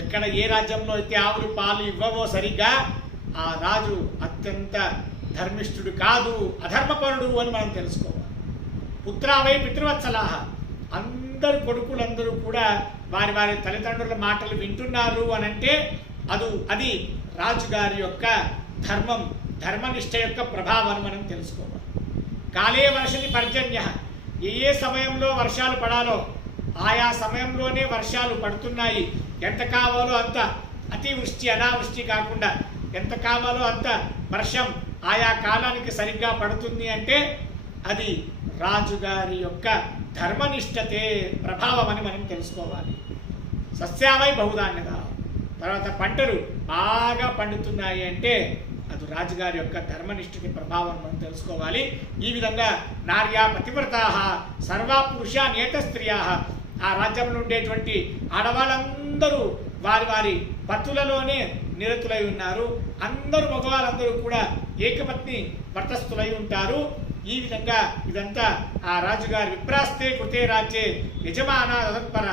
ఎక్కడ ఏ రాజ్యంలో అయితే ఆవులు పాలు ఇవ్వవో సరిగ్గా ఆ రాజు అత్యంత ధర్మిష్ఠుడు కాదు, అధర్మపరుడు అని మనం తెలుసుకోవాలి. పుత్రావై పితృవత్సలాహ, అందరు కొడుకులందరూ కూడా వారి వారి తల్లిదండ్రుల మాటలు వింటున్నారు అనంటే అది రాజుగారి యొక్క ధర్మం, ధర్మనిష్ట యొక్క ప్రభావాన్ని మనం తెలుసుకోవాలి. కాలే వర్షని పర్జన్య, ఏ సమయంలో వర్షాలు పడాలో ఆయా సమయంలోనే వర్షాలు పడుతున్నాయి. ఎంత కావాలో అంత, అతివృష్టి అనావృష్టి కాకుండా ఎంత కావాలో అంత వర్షం ఆయా కాలానికి సరిగ్గా పడుతుంది అంటే అది రాజుగారి యొక్క ధర్మనిష్టతే ప్రభావం అని మనం తెలుసుకోవాలి. సస్యావై బహుధాన్యత, తర్వాత పంటలు బాగా పండుతున్నాయి అంటే అది రాజుగారి యొక్క ధర్మనిష్ఠకి ప్రభావం మనం తెలుసుకోవాలి. ఈ విధంగా నార్యా పతివ్రతా సర్వా పురుష నియత స్త్రియా, ఆ రాజ్యంలో ఉండేటువంటి ఆడవాళ్ళందరూ వారి వారి పతులలోనే నిరతులై ఉన్నారు. అందరూ మగవాళ్ళందరూ కూడా ఏకపత్ని వ్రతస్థులై ఉంటారు. ఈ విధంగా ఇదంతా ఆ రాజుగారి విప్రాస్తే కృతే రాజ్యే యజమాన తత్పర,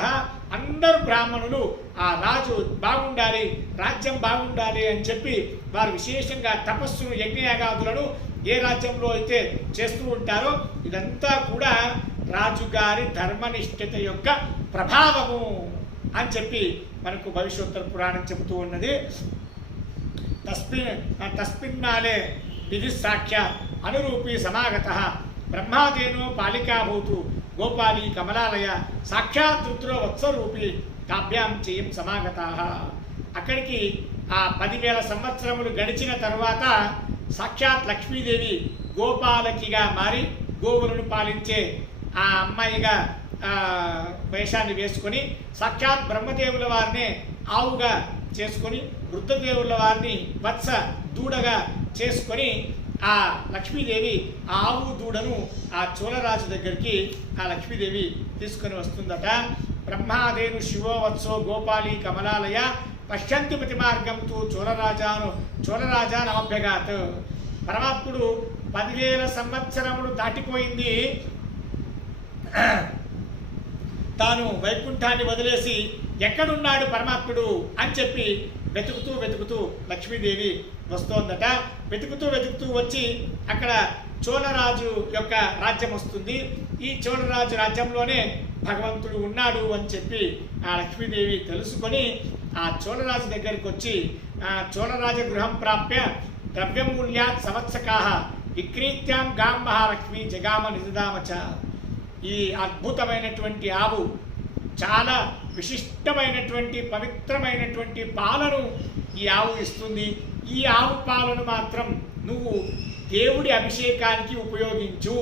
అందరూ బ్రాహ్మణులు ఆ రాజు బాగుండాలి, రాజ్యం బాగుండాలి అని చెప్పి వారు విశేషంగా తపస్సును యజ్ఞయాగాదులను ఏ రాజ్యంలో అయితే చేస్తూ ఉంటారో ఇదంతా కూడా రాజుగారి ధర్మనిష్ఠత యొక్క ప్రభావము అని చెప్పి మనకు భవిష్యోత్తర పురాణం చెబుతూ ఉన్నది. తస్మిన్నాలే విధి సాఖ్య అనురూపీ సమాగత బ్రహ్మాదేనో పాలికాభూతు గోపాలి కమలాలయ సాక్షాత్ రుద్రో వత్సరూపి కాభ్యాం చేయం సమాగత. అక్కడికి ఆ 10,000 సంవత్సరములు గడిచిన తర్వాత సాక్షాత్ లక్ష్మీదేవి గోపాలకిగా మారి గోవులను పాలించే ఆ అమ్మాయిగా వేషాన్ని వేసుకొని సాక్షాత్ బ్రహ్మదేవుల వారిని ఆవుగా చేసుకొని రుద్రదేవుల వారిని వత్స దూడగా చేసుకొని ఆ లక్ష్మీదేవి ఆ ఆవు దూడను ఆ చోళరాజు దగ్గరికి ఆ లక్ష్మీదేవి తీసుకొని వస్తుందట. బ్రహ్మాదేను శివో వత్సో గోపాలి కమలాలయ పశ్యంతి ప్రతి మార్గం తూ చోళరాజా నమభ్యగాత్. పరమాత్ముడు 10,000 సంవత్సరములు దాటిపోయింది, తాను వైకుంఠాన్ని వదిలేసి ఎక్కడున్నాడు పరమాత్ముడు అని చెప్పి వెతుకుతూ లక్ష్మీదేవి వస్తోందట. వెతుకుతూ వచ్చి అక్కడ చోళరాజు యొక్క రాజ్యం వస్తుంది. ఈ చోళరాజు రాజ్యంలోనే భగవంతుడు ఉన్నాడు అని చెప్పి ఆ లక్ష్మీదేవి తెలుసుకొని ఆ చోళరాజు దగ్గరికి వచ్చి ఆ చోళరాజ గృహం ప్రాప్య ద్రవ్యమూల్యాత్ సంవత్సకాః విక్రీత్యాం గాం మహాలక్ష్మి జగామ నిజదామచ. ఈ అద్భుతమైనటువంటి ఆవు చాలా విశిష్టమైనటువంటి పవిత్రమైనటువంటి పాలను ఈ ఆవు ఇస్తుంది. ఈ ఆవు పాలను మాత్రం నువ్వు దేవుడి అభిషేకానికి ఉపయోగించు,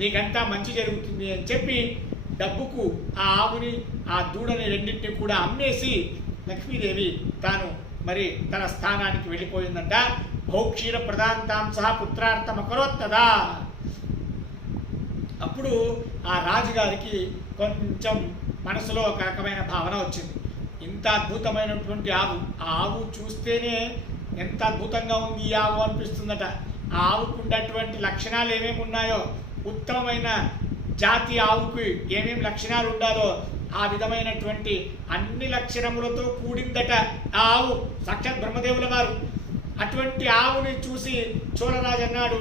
నీకంతా మంచి జరుగుతుంది అని చెప్పి డబ్బుకు ఆ ఆవుని ఆ దూడని రెండింటిని కూడా అమ్మేసి లక్ష్మీదేవి తాను మరి తన స్థానానికి వెళ్ళిపోయిందంట. భౌక్షీర ప్రధాంతాం సహా పుత్రార్థమకరోత్తదా. అప్పుడు ఆ రాజుగారికి కొంచెం మనసులో ఒక రకమైన భావన వచ్చింది. ఇంత అద్భుతమైనటువంటి ఆవు, ఆ ఆవు చూస్తేనే ఎంత అద్భుతంగా ఉంది ఈ ఆవు అనిపిస్తుందట. ఆ ఆవుకు ఉన్నటువంటి లక్షణాలు ఏమేమి ఉన్నాయో, ఉత్తమమైన జాతి ఆవుకు ఏమేమి లక్షణాలు ఉండాలో ఆ విధమైనటువంటి అన్ని లక్షణములతో కూడిందట ఆ ఆవు, సాక్షాత్ బ్రహ్మదేవుల వారు. అటువంటి ఆవుని చూసి చోళరాజు అన్నాడు,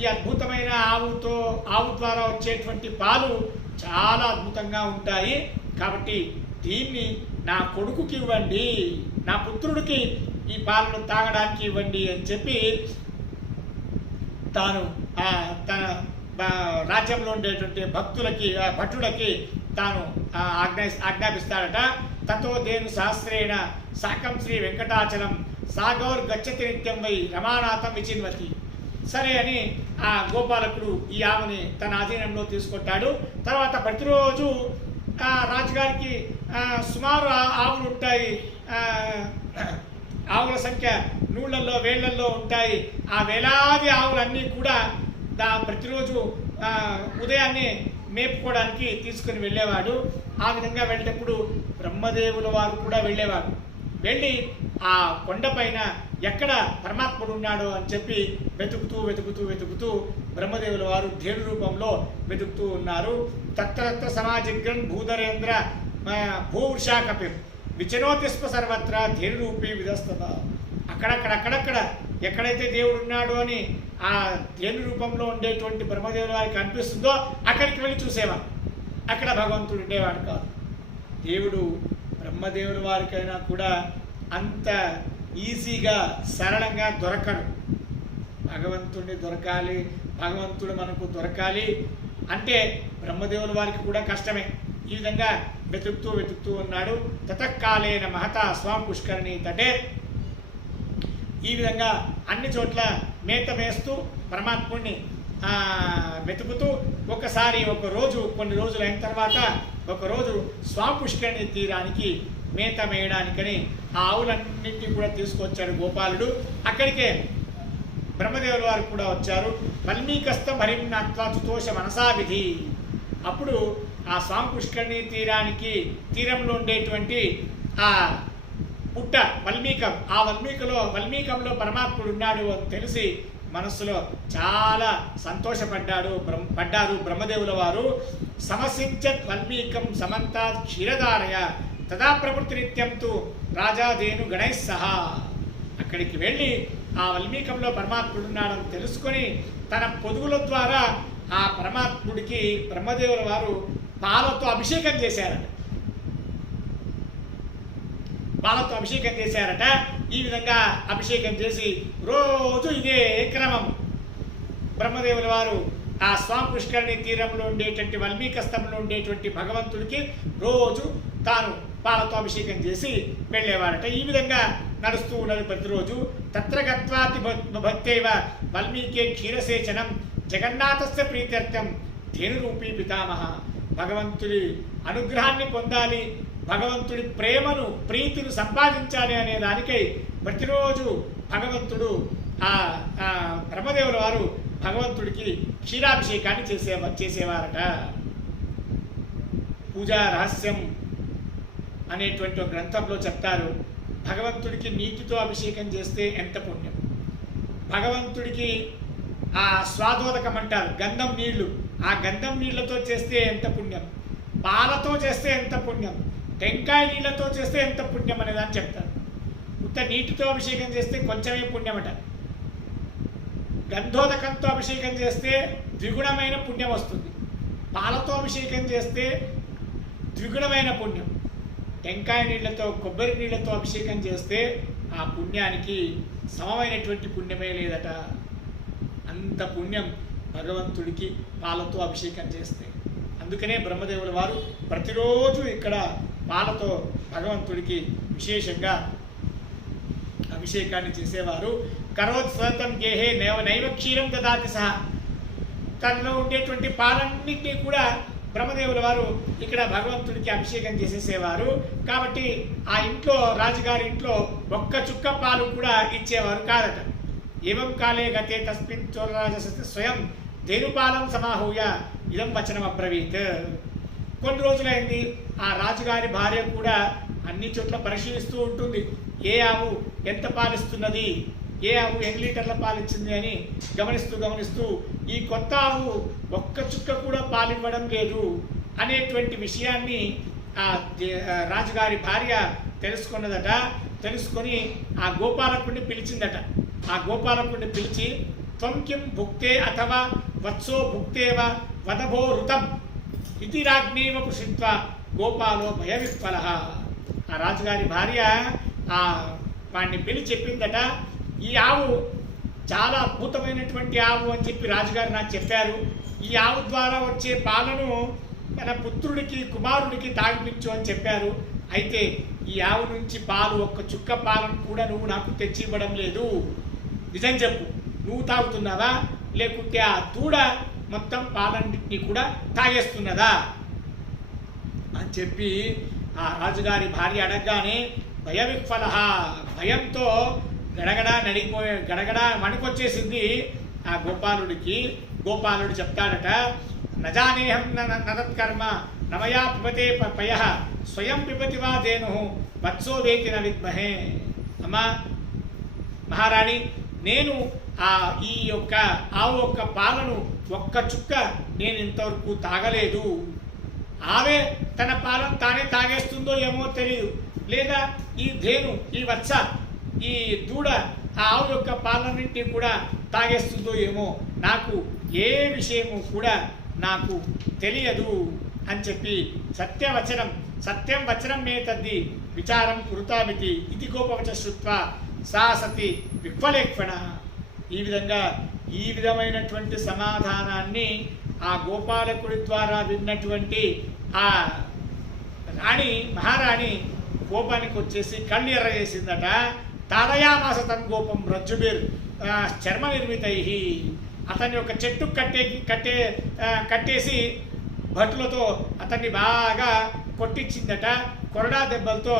ఈ అద్భుతమైన ఆవు ద్వారా వచ్చేటువంటి పాలు చాలా అద్భుతంగా ఉంటాయి, కాబట్టి దీన్ని నా కొడుకుకి ఇవ్వండి, నా పుత్రుడికి ఈ పాలను తాగడానికి ఇవ్వండి అని చెప్పి తాను తన రాజ్యంలో ఉండేటువంటి భటులకి తాను ఆజ్ఞాపిస్తాడట. తతో దేను సహస్రేణ సాకం శ్రీ వెంకటాచలం సాగౌర్ గచ్చతి నిత్యం వై రమానాథం విచిన్వతి. సరే అని ఆ గోపాలకుడు ఈ ఆవుని తన అధీనంలో తీసుకుంటాడు. తర్వాత ప్రతిరోజు రాజుగారికి సుమారు ఆవులు ఉంటాయి, ఆవుల సంఖ్య నూళ్ళల్లో వేళ్లల్లో ఉంటాయి. ఆ వేలాది ఆవులన్నీ కూడా ప్రతిరోజు ఉదయాన్నే మేపుకోవడానికి తీసుకుని వెళ్ళేవాడు. ఆ విధంగా వెళ్ళేటప్పుడు బ్రహ్మదేవుల వారు కూడా వెళ్ళేవాడు. వెళ్ళి ఆ కొండపైన ఎక్కడ పరమాత్ముడు ఉన్నాడో అని చెప్పి వెతుకుతూ బ్రహ్మదేవుల వారు ధేను రూపంలో వెతుకుతూ ఉన్నారు. తత్ర సమాజిగ్రన్ భూధరేంద్ర భూవృషా కపిర్ విచనోతిస్మ సర్వత్ర ధేను రూపీ విధస్తత. అక్కడక్కడ ఎక్కడైతే దేవుడు ఉన్నాడు అని ఆ ధేను రూపంలో ఉండేటువంటి బ్రహ్మదేవుల వారికి అనిపిస్తుందో అక్కడికి వెళ్ళి చూసేవాడు. అక్కడ భగవంతుడు ఉండేవాడు కాదు. దేవుడు బ్రహ్మదేవుల వారికైనా కూడా అంత ఈజీగా సరళంగా దొరకడు. భగవంతుడిని దొరకాలి, భగవంతుడు మనకు దొరకాలి అంటే బ్రహ్మదేవుల వారికి కూడా కష్టమే. ఈ విధంగా వెతుకుతూ ఉన్నాడు. తతకాలేన మహతా స్వామి పుష్కరిణి తటే. ఈ విధంగా అన్ని చోట్ల మేత వేస్తూ పరమాత్ముడిని వెతుకుతూ ఒకసారి కొన్ని రోజులు అయిన తర్వాత ఒకరోజు స్వామి పుష్కరిణి తీరానికి మేత మేయడానికని ఆ ఆవులన్నింటినీ కూడా తీసుకొచ్చాడు గోపాలుడు. అక్కడికే బ్రహ్మదేవుల వారు కూడా వచ్చారు. వల్మీకస్త మరిమ్నాత్వా తుతోష మనసా విధి. అప్పుడు ఆ స్వామి పుష్కరిణి తీరంలో ఉండేటువంటి ఆ పుట్ట వల్మీకం, ఆ వల్మీకంలో పరమాత్ముడు ఉన్నాడు అని తెలిసి మనస్సులో చాలా సంతోషపడ్డారు బ్రహ్మదేవుల వారు. సమసించత్ వల్మీకం సమంతా క్షీరధారయ తదా ప్రకృతి నిత్యంతు రాజాదేను గణై సహా. అక్కడికి వెళ్ళి ఆ వల్మీకంలో పరమాత్ముడు ఉన్నాడని తెలుసుకొని తన పొదుగుల ద్వారా ఆ పరమాత్ముడికి బ్రహ్మదేవుల వారు పాలతో అభిషేకం చేశారట. ఈ విధంగా అభిషేకం చేసి రోజు ఇదే క్రమం బ్రహ్మదేవుల వారు ఆ స్వామి పుష్కరిణి తీరంలో ఉండేటువంటి వల్మీకస్తంలో ఉండేటువంటి భగవంతుడికి రోజు తాను పాలతో అభిషేకం చేసి వెళ్ళేవారట. ఈ విధంగా నడుస్తూ ఉన్నది ప్రతిరోజు. తత్ర గత్వాతి భక్తేవ వల్మీకే క్షీరసేచనం జగన్నాథస్య ప్రీత్యర్థం ధేనురూపీ పితామహ. భగవంతుడి అనుగ్రహాన్ని పొందాలి, భగవంతుడి ప్రీతిని సంపాదించాలి అనే దానికై ప్రతిరోజు భగవంతుడు బ్రహ్మదేవుల వారు భగవంతుడికి క్షీరాభిషేకాన్ని చేసేవారట. పూజా రహస్యం అనేటువంటి ఒక గ్రంథంలో చెప్తారు, భగవంతుడికి నీటితో అభిషేకం చేస్తే ఎంత పుణ్యం, భగవంతుడికి ఆ స్వాదోదకం అంటారు గంధం నీళ్లు, ఆ గంధం నీళ్లతో చేస్తే ఎంత పుణ్యం, పాలతో చేస్తే ఎంత పుణ్యం, టెంకాయ నీళ్లతో చేస్తే ఎంత పుణ్యం అనేదాన్ని చెప్తారు. ఉత్త నీటితో అభిషేకం చేస్తే కొంచెమే పుణ్యమట, గంధోదకంతో అభిషేకం చేస్తే ద్విగుణమైన పుణ్యం వస్తుంది, పాలతో అభిషేకం చేస్తే ద్విగుణమైన పుణ్యం, టెంకాయ నీళ్లతో కొబ్బరి నీళ్లతో అభిషేకం చేస్తే ఆ పుణ్యానికి సమమైనటువంటి పుణ్యమే లేదట. అంత పుణ్యం భగవంతుడికి పాలతో అభిషేకం చేస్తే. అందుకనే బ్రహ్మదేవుల వారు ప్రతిరోజు ఇక్కడ పాలతో భగవంతుడికి విశేషంగా అభిషేకాన్ని చేసేవారు. కరోత్ స్వతం గేహే నైవ క్షీరం దదాతి సహా. తనలో ఉండేటువంటి పాలన్నింటినీ కూడా బ్రహ్మదేవుల వారు ఇక్కడ భగవంతుడికి అభిషేకం చేసేసేవారు. కాబట్టి ఆ ఇంట్లో రాజుగారి ఇంట్లో ఒక్క చుక్క పాలు కూడా ఇచ్చేవారు కాదట. ఏవం కాలే గతే తస్మిన్ చోళరాజ స్వయం ధేనుపాలం సమాహూయ ఇదం వచనం అబ్రవీత్. కొన్ని రోజులైంది ఆ రాజుగారి భార్య కూడా అన్ని చోట్ల పరిశీలిస్తూ ఉంటుంది. ఏ ఆవు ఎంత పాలిస్తున్నది, ఏ ఆవు ఎన్ని లీటర్ల పాలు ఇచ్చింది అని గమనిస్తూ ఈ కొత్త ఆవు ఒక్క చుక్క కూడా పాలివ్వడం లేదు అనేటువంటి విషయాన్ని ఆ రాజుగారి భార్య తెలుసుకున్నదట. తెలుసుకొని ఆ గోపాలకుడిని పిలిచిందట. ఆ గోపాలకుడిని పిలిచి త్వం కిం భుక్తే అథవా వత్సో భుక్తేవ వదభో ఋతం ఇది రాజ్ఞేవ పుషిత్వ గోపాలో భయవిఫల. ఆ రాజుగారి భార్య ఆ వాడిని పిలిచి చెప్పిందట, ఈ ఆవు చాలా అద్భుతమైనటువంటి ఆవు అని చెప్పి రాజుగారు నాకు చెప్పారు. ఈ ఆవు ద్వారా వచ్చే పాలను మన పుత్రుడికి కుమారుడికి తాగిపించు అని చెప్పారు. అయితే ఈ ఆవు నుంచి పాలు ఒక్క చుక్క పాలను కూడా నువ్వు నాకు తెచ్చి ఇవ్వడం లేదు, నిజం చెప్పు, నువ్వు తాగుతున్నావా లేకుంటే ఆ దూడ మొత్తం పాలన్నింటినీ కూడా తాగేస్తున్నదా అని చెప్పి ఆ రాజుగారి భార్య అడగగానే భయవిఫల, భయంతో గడగడ వణుకొచ్చేసింది ఆ గోపాలుడికి. గోపాలుడు చెప్తాడట, నజానేహం నదత్కర్మ నమయా పిబతే పయ స్వయం పిబతి వా దేను వత్సో వేతి న విద్మహే. అమ్మా మహారాణి, నేను ఈ యొక్క ఆవు యొక్క పాలను ఒక్క చుక్క నేను ఇంతవరకు తాగలేదు. ఆవే తన పాలను తానే తాగేస్తుందో ఏమో తెలియదు, లేదా ఈ ధేను ఈ వత్స ఈ దూడ ఆ ఆవు యొక్క పాలన్నింటినీ కూడా తాగేస్తుందో ఏమో, నాకు ఏ విషయము కూడా నాకు తెలియదు అని చెప్పి సత్యవచనం సత్యం వచనం మే తద్ది విచారం కురుతామితి ఇది గోపవచ శ్రుత్వా సా సతి విక్వలేక్వణ. ఈ విధమైనటువంటి సమాధానాన్ని ఆ గోపాలకుడి ద్వారా విన్నటువంటి ఆ మహారాణి కోపానికి వచ్చేసి కళ్ళు ఎర్ర చేసిందట. తాదయామాస తన్ గోపం రజ్జుబిర్ చర్మ నిర్మితై, అతన్ని ఒక చెట్టు కట్టేసి భటులతో అతన్ని బాగా కొట్టించిందట. కొరడా దెబ్బలతో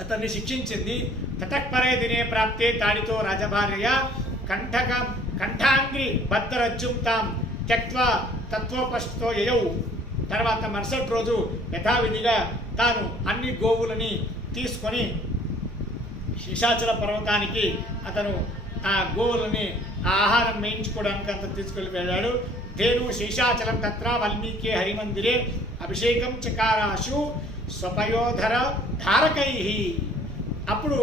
అతన్ని శిక్షించింది. తతఃపరే దినే ప్రాప్తే తాడితో రాజభార్య కంఠాంగ్రి బద్దరజ్జుం తాం త్యక్త్వా తత్వోపస్థతో యయౌ. తర్వాత మరుసటి రోజు యథావిధిగా తాను అన్ని గోవులని తీసుకొని శేషాచల పర్వతానికి అతను ఆ గోవులని ఆహారం వేయించుకోవడానికి అంత తీసుకెళ్ళి వెళ్ళాడు. ధేను శేషాచలం తత్ర వాల్మీకి హరిమందిరే అభిషేకం చకారాశు స్వపయోధర ధారకై. అప్పుడు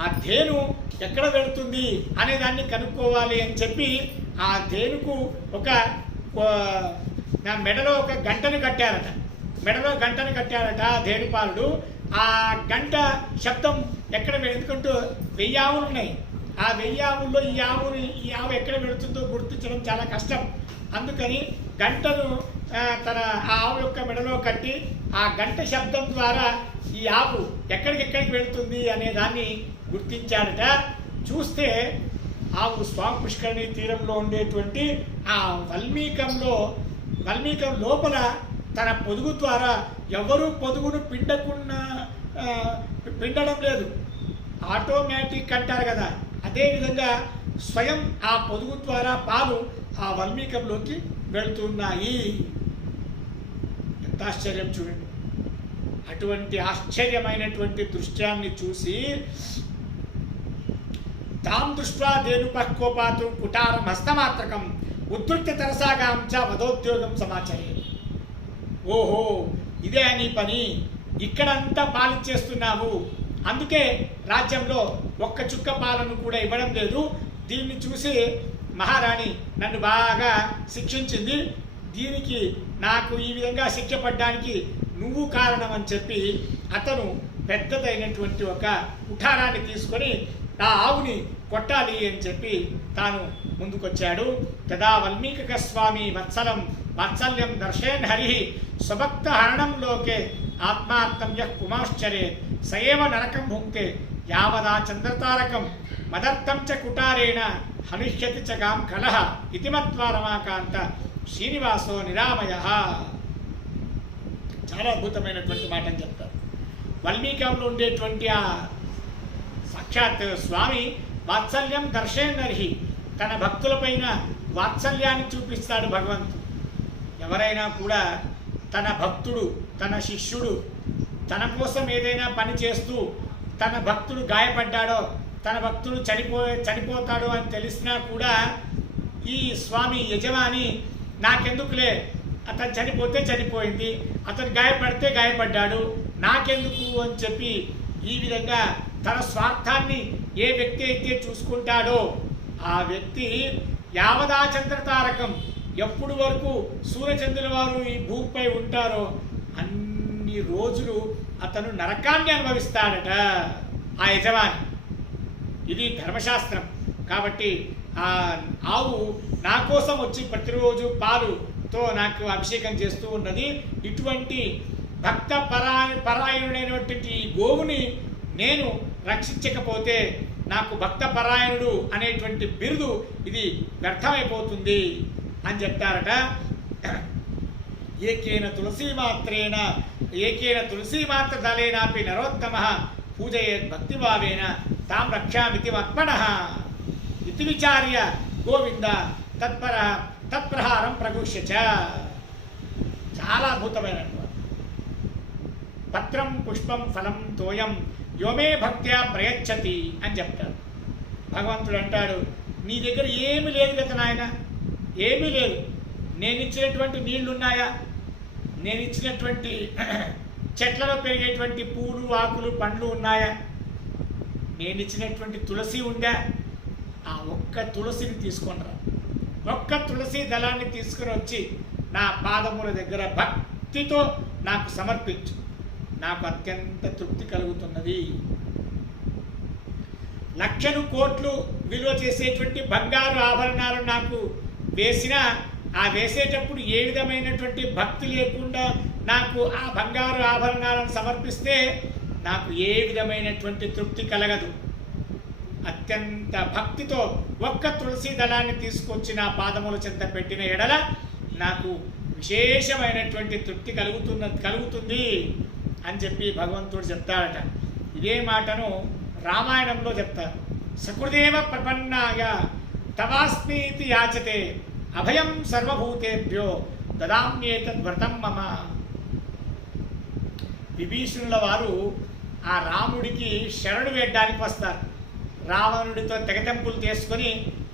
ఆ ధేను ఎక్కడ వెళుతుంది అనే దాన్ని కనుక్కోవాలి అని చెప్పి ఆ ధేనుకు ఒక మెడలో ఒక గంటను కట్టారట. ధేనుపాలుడు. ఆ గంట శబ్దం ఎక్కడ ఎందుకంటూ 1000 ఆవులు ఉన్నాయి. ఆ 1000 ఆవుల్లో ఈ ఆవు ఎక్కడ వెళుతుందో గుర్తించడం చాలా కష్టం. అందుకని గంటను తన ఆ ఆవు యొక్క మెడలో కట్టి ఆ గంట శబ్దం ద్వారా ఈ ఆవు ఎక్కడికి వెళుతుంది అనే దాన్ని గుర్తించాడట. చూస్తే ఆవు స్వామి పుష్కరిణి తీరంలో ఉండేటువంటి ఆ వల్మీకం లోపల తన పొదుగు ద్వారా ఎవరు పొదుగును పిండడం లేదు. ఆటోమేటిక్ అంటారు కదా, అదేవిధంగా స్వయం ఆ పొదుగు ద్వారా పాలు ఆ వల్మీకంలోకి వెళుతున్నాయి. ఎంత ఆశ్చర్యం చూడండి. అటువంటి ఆశ్చర్యమైనటువంటి దృశ్యాన్ని చూసి తాం దృష్ట్వా ధేనుపః కోపాతు కుటారం హస్తమాత్రకం ఉద్ధృత్య తరసాగాం చ వదోద్యోగం సమాచరే. ఓహో, ఇదే నీ పని, ఇక్కడంతా పాలిచ్చేస్తున్నావు, అందుకే రాజ్యంలో ఒక్క చుక్క పాలను కూడా ఇవ్వడం లేదు. దీన్ని చూసి మహారాణి నన్ను బాగా శిక్షించింది, దీనికి నాకు ఈ విధంగా శిక్ష పడ్డానికి నువ్వు కారణం అని చెప్పి అతను పెద్దదైనటువంటి ఒక కుఠారాన్ని తీసుకొని ఆ ఆవుని కొట్టాలి అని చెప్పి తాను ముందుకొచ్చాడు. తదా వల్మీక స్వామి వాత్సల్యం దర్శయన్ హరి స్వభక్త హరణం లోకే ఆత్మార్థం యః పుమాశ్చరే సయేవ నరకం భుంక్తే యావదా చంద్రతారకం మదర్థం చ కుటారేణ హనిష్యతి చ గాం కలహ ఇతి మత్వా రమాకాంత శ్రీనివాసో నిరామయః. చాలా అద్భుతమైనటువంటి మాట అని చెప్తారు. వల్మీకంలో ఉండేటువంటి ఆ సాక్షాత్ స్వామి వాత్సల్యం దర్శయన్నర్హి, తన భక్తులపైన వాత్సల్యాన్ని చూపిస్తాడు భగవంతుడు. ఎవరైనా కూడా తన భక్తుడు, తన శిష్యుడు తన కోసం ఏదైనా పని చేస్తూ తన భక్తుడు గాయపడ్డాడో, తన భక్తుడు చనిపోతాడో అని తెలిసినా కూడా ఈ స్వామి యజమాని నాకెందుకులే, అతను చనిపోతే చనిపోయింది, అతను గాయపడితే గాయపడ్డాడు, నాకెందుకు అని చెప్పి ఈ విధంగా తన స్వార్థాన్ని ఏ వ్యక్తి అయితే చూసుకుంటాడో ఆ వ్యక్తి యావదా చంద్రతారకం, ఎప్పుడు వరకు సూర్యచంద్రుల వారు ఈ భూమిపై ఉంటారో అన్ని రోజులు అతను నరకాన్ని అనుభవిస్తాడట ఆ యజమాని. ఇది ధర్మశాస్త్రం. కాబట్టి ఆ ఆవు నా కోసం వచ్చి ప్రతిరోజు పాలుతో నాకు అభిషేకం చేస్తూ ఉన్నది. ఇటువంటి భక్త పరాయణుడైనటువంటి ఈ గోవుని నేను రక్షించకపోతే నాకు భక్త పరాయణుడు అనేటువంటి బిరుదు ఇది వ్యర్థమైపోతుంది అని చెప్తారట. ఏకేన తులసీమాత్ర దళేనాపి నరోత్తమ పూజయేత్ భక్తిభావేన తాం రక్షామితి మత్పణః ఇతి విచార్య గోవింద తత్ప్రహారం ప్రగుష్య చ. చాలా అద్భుతమైనటువంటి పత్రం పుష్పం ఫలం తోయం యోమే భక్త్యా ప్రయచ్చతి అని చెప్తాడు. భగవంతుడు అంటాడు, నీ దగ్గర ఏమీ లేదు కదా నాయన, ఏమీ లేదు, నేను ఇచ్చినటువంటి నీళ్లున్నాయా, నేను ఇచ్చినటువంటి చెట్లలో పెరిగేటువంటి పూలు ఆకులు పండ్లు ఉన్నాయా? నేను ఇచ్చినటువంటి తులసి ఉందా? ఆ ఒక్క తులసిని తీసుకొని రా, ఒక్క తులసి దళాన్ని తీసుకుని వచ్చి నా పాదముల దగ్గర భక్తితో నాకు సమర్పించు, నాకు అత్యంత తృప్తి కలుగుతున్నది. లక్షలు కోట్లు విలువ చేసేటువంటి బంగారు ఆభరణాలు నాకు వేసిన ఆ వేసేటప్పుడు ఏ విధమైనటువంటి భక్తి లేకుండా నాకు ఆ బంగారు ఆభరణాలను సమర్పిస్తే నాకు ఏ విధమైనటువంటి తృప్తి కలగదు. అత్యంత భక్తితో ఒక్క తులసి దళాన్ని తీసుకొచ్చి నా పాదముల చెంత పెట్టిన ఎడల నాకు విశేషమైనటువంటి తృప్తి కలుగుతుంది అని చెప్పి భగవంతుడు చెప్తాడట. ఇదే మాటను రామాయణంలో చెప్తారు. సకృదేవ ప్రపన్నాయ తవాస్మీతి యాచతే అభయం సర్వభూతేభ్యో దదామ్యేతద్ వ్రతం మమ. విభీషణుల వారు ఆ రాముడికి శరణు వేయడానికి వస్తారు. రావణుడితో తెగతెంపులు తీసుకొని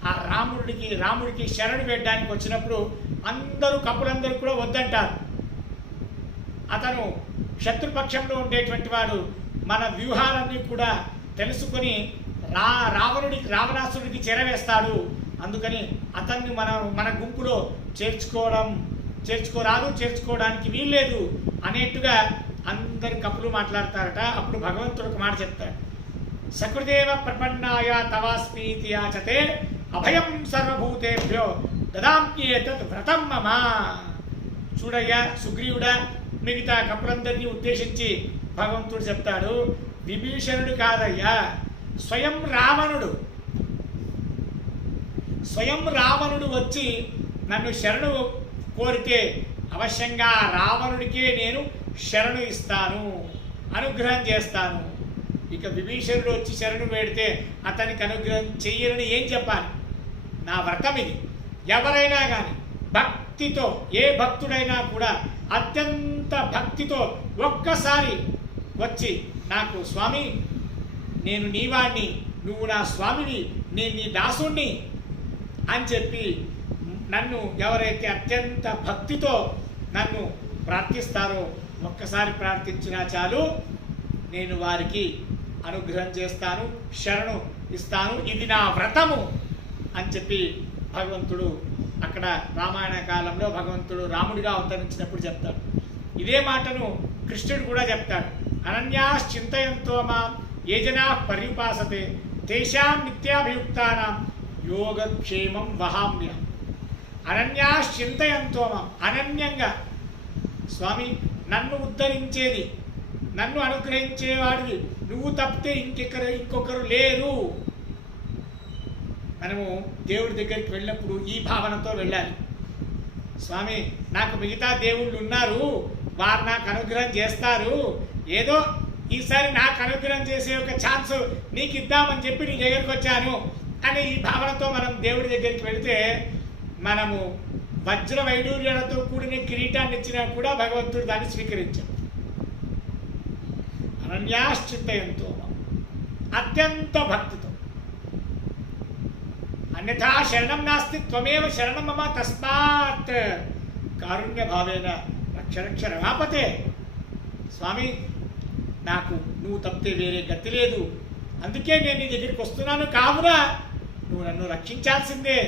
ఆ రాముడికి శరణు వేయడానికి వచ్చినప్పుడు కపులందరూ కూడా వద్దంటారు. అతను శత్రుపక్షంలో ఉండేటువంటి వాడు మన వ్యూహాలన్నీ కూడా తెలుసుకొని రావణాసురుడికి చేరవేస్తాడు. అందుకని అతన్ని మన గుంపులో చేర్చుకోవడానికి వీల్లేదు అనేట్టుగా అందరి కపులు మాట్లాడతారట. అప్పుడు భగవంతుడు ఒక మాట చెప్తాడు. సకృదేవ ప్రపన్నాయ తవాస్మీతి యాచతే అభయం సర్వభూతేభ్యో దదామ్యేతద్ వ్రతం మమ. చూడయ్యా సుగ్రీవుడా, మిగతా కపులందరినీ ఉద్దేశించి భగవంతుడు చెప్తాడు, విభీషణుడు కాదయ్యా, స్వయం రావణుడు వచ్చి నన్ను శరణు కోరితే అవశ్యంగా రావణుడికే నేను శరణు ఇస్తాను, అనుగ్రహం చేస్తాను. ఇక విభీషణుడు వచ్చి శరణు వేడితే అతనికి అనుగ్రహం చెయ్యరని ఏం చెప్పాలి? నా వ్రతం ఇది. ఎవరైనా కానీ భక్తితో, ఏ భక్తుడైనా కూడా అత్యంత భక్తితో ఒక్కసారి వచ్చి నాకు స్వామి నేను నీవాణ్ణి, నువ్వు నా స్వామివి, నేను నీ దాసుణ్ణి అని చెప్పి నన్ను ఎవరైతే అత్యంత భక్తితో నన్ను ప్రార్థిస్తారో ఒక్కసారి ప్రార్థించినా చాలు, నేను వారికి అనుగ్రహం చేస్తాను, శరణు ఇస్తాను, ఇది నా వ్రతము అని చెప్పి భగవంతుడు అక్కడ రామాయణ కాలంలో భగవంతుడు రాముడిగా అవతరించినప్పుడు చెప్తాడు. ఇదే మాటను కృష్ణుడు కూడా చెప్తాడు. అనన్యాశ్చింతయంతో మాం ఏ జనా పర్యుపాసతే తేషాం నిత్యాభియుక్తానాం యోగక్షేమం వహామ్యం. అనన్యాశ్చింతయంతో మాం, అనన్యంగా స్వామి నన్ను ఉద్ధరించేది, నన్ను అనుగ్రహించేవాడివి నువ్వు తప్పితే ఇంకొకరు లేరు. మనము దేవుడి దగ్గరికి వెళ్ళినప్పుడు ఈ భావనతో వెళ్ళాలి. స్వామి నాకు మిగతా దేవుళ్ళు ఉన్నారు, వారు నాకు అనుగ్రహం చేస్తారు, ఏదో ఈసారి నాకు అనుగ్రహం చేసే ఒక ఛాన్స్ నీకు ఇద్దామని చెప్పి నీ దగ్గరికి వచ్చాను అని ఈ భావనతో మనం దేవుడి దగ్గరికి వెళితే మనము వజ్ర వైడూర్యాలతో కూడిన కిరీటాన్ని ఇచ్చినా కూడా భగవంతుడు దాన్ని స్వీకరించాడు. అనన్యాశ్చింతయంతో అత్యంత భక్తితో, అన్యథా శరణం నాస్తి త్వమేవ శరణం మమ తస్మాత్ కారుణ్య భావేన రక్ష రమాపతే. స్వామి నాకు నువ్వు తప్పితే వేరే గతి లేదు, అందుకే నేను నీ దగ్గరికి వస్తున్నాను, కావున నువ్వు నన్ను రక్షించాల్సిందే,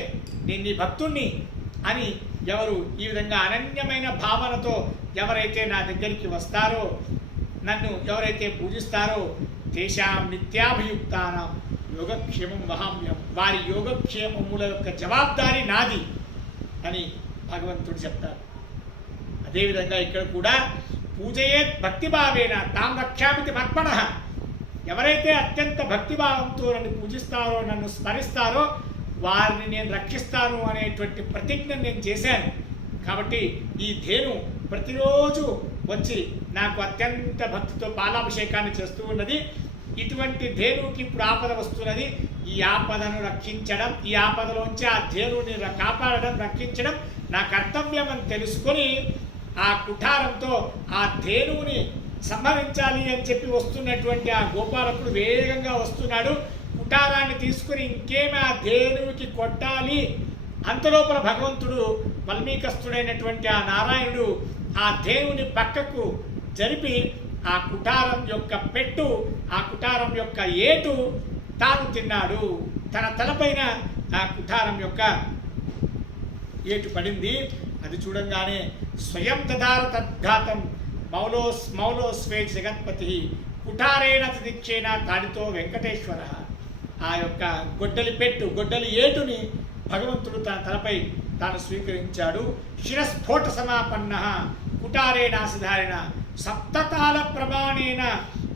నేను నీ భక్తుణ్ణి అని ఎవరు ఈ విధంగా అనన్యమైన భావనతో ఎవరైతే నా దగ్గరికి వస్తారో, నన్ను ఎవరైతే పూజిస్తారో తేషాం నిత్యాభియుక్తానాం యోగక్షేమం వహామ్యం, వారి యోగక్షేమముల యొక్క జవాబారి నాది అని భగవంతుడు చెప్తారు. అదేవిధంగా ఇక్కడ కూడా పూజయే భక్తిభావేన తాం రక్షామితి మత్పణః, ఎవరైతే అత్యంత భక్తిభావంతో నన్ను పూజిస్తారో, నన్ను స్మరిస్తారో వారిని నేను రక్షిస్తాను అనేటువంటి ప్రతిజ్ఞ నేను చేశాను. కాబట్టి ఈ ధేను ప్రతిరోజు వచ్చి నాకు అత్యంత భక్తితో పాలాభిషేకాన్ని చేస్తూ ఉన్నది. ఇటువంటి ధేనువుకి ఇప్పుడు ఆపద వస్తున్నది. ఈ ఆపదను రక్షించడం, ఈ ఆపదలోంచి ఆ ధేనువుని కాపాడడం, రక్షించడం నా కర్తవ్యం అని తెలుసుకొని ఆ కుఠారంతో ఆ ధేనువుని సంహరించాలి అని చెప్పి వస్తున్నటువంటి ఆ గోపాలకుడు వేగంగా వస్తున్నాడు. కుఠారాన్ని తీసుకుని ఇంకేమి ఆ ధేనువుకి కొట్టాలి, అంతలోపల భగవంతుడు వల్మీకస్తుడైనటువంటి ఆ నారాయణుడు ఆ దేవుని పక్కకు జరిపి ఆ కుటారం యొక్క పెట్టు, ఆ కుటారం యొక్క ఏటు తాను తిన్నాడు. తన తలపైన ఆ కుటారం యొక్క ఏటు పడింది. అది చూడంగానే స్వయం దదార తద్ఘాతం మౌలోస్వే జగత్పతి కుటారేణ దీక్షేణ తాడితో వెంకటేశ్వర. ఆ యొక్క గొడ్డలి ఏటుని భగవంతుడు తన తలపై తాను స్వీకరించాడు. శిరస్ఫోట సమాపన్న కుటారేణాసిధారిణ సప్తతాళ ప్రమాణేన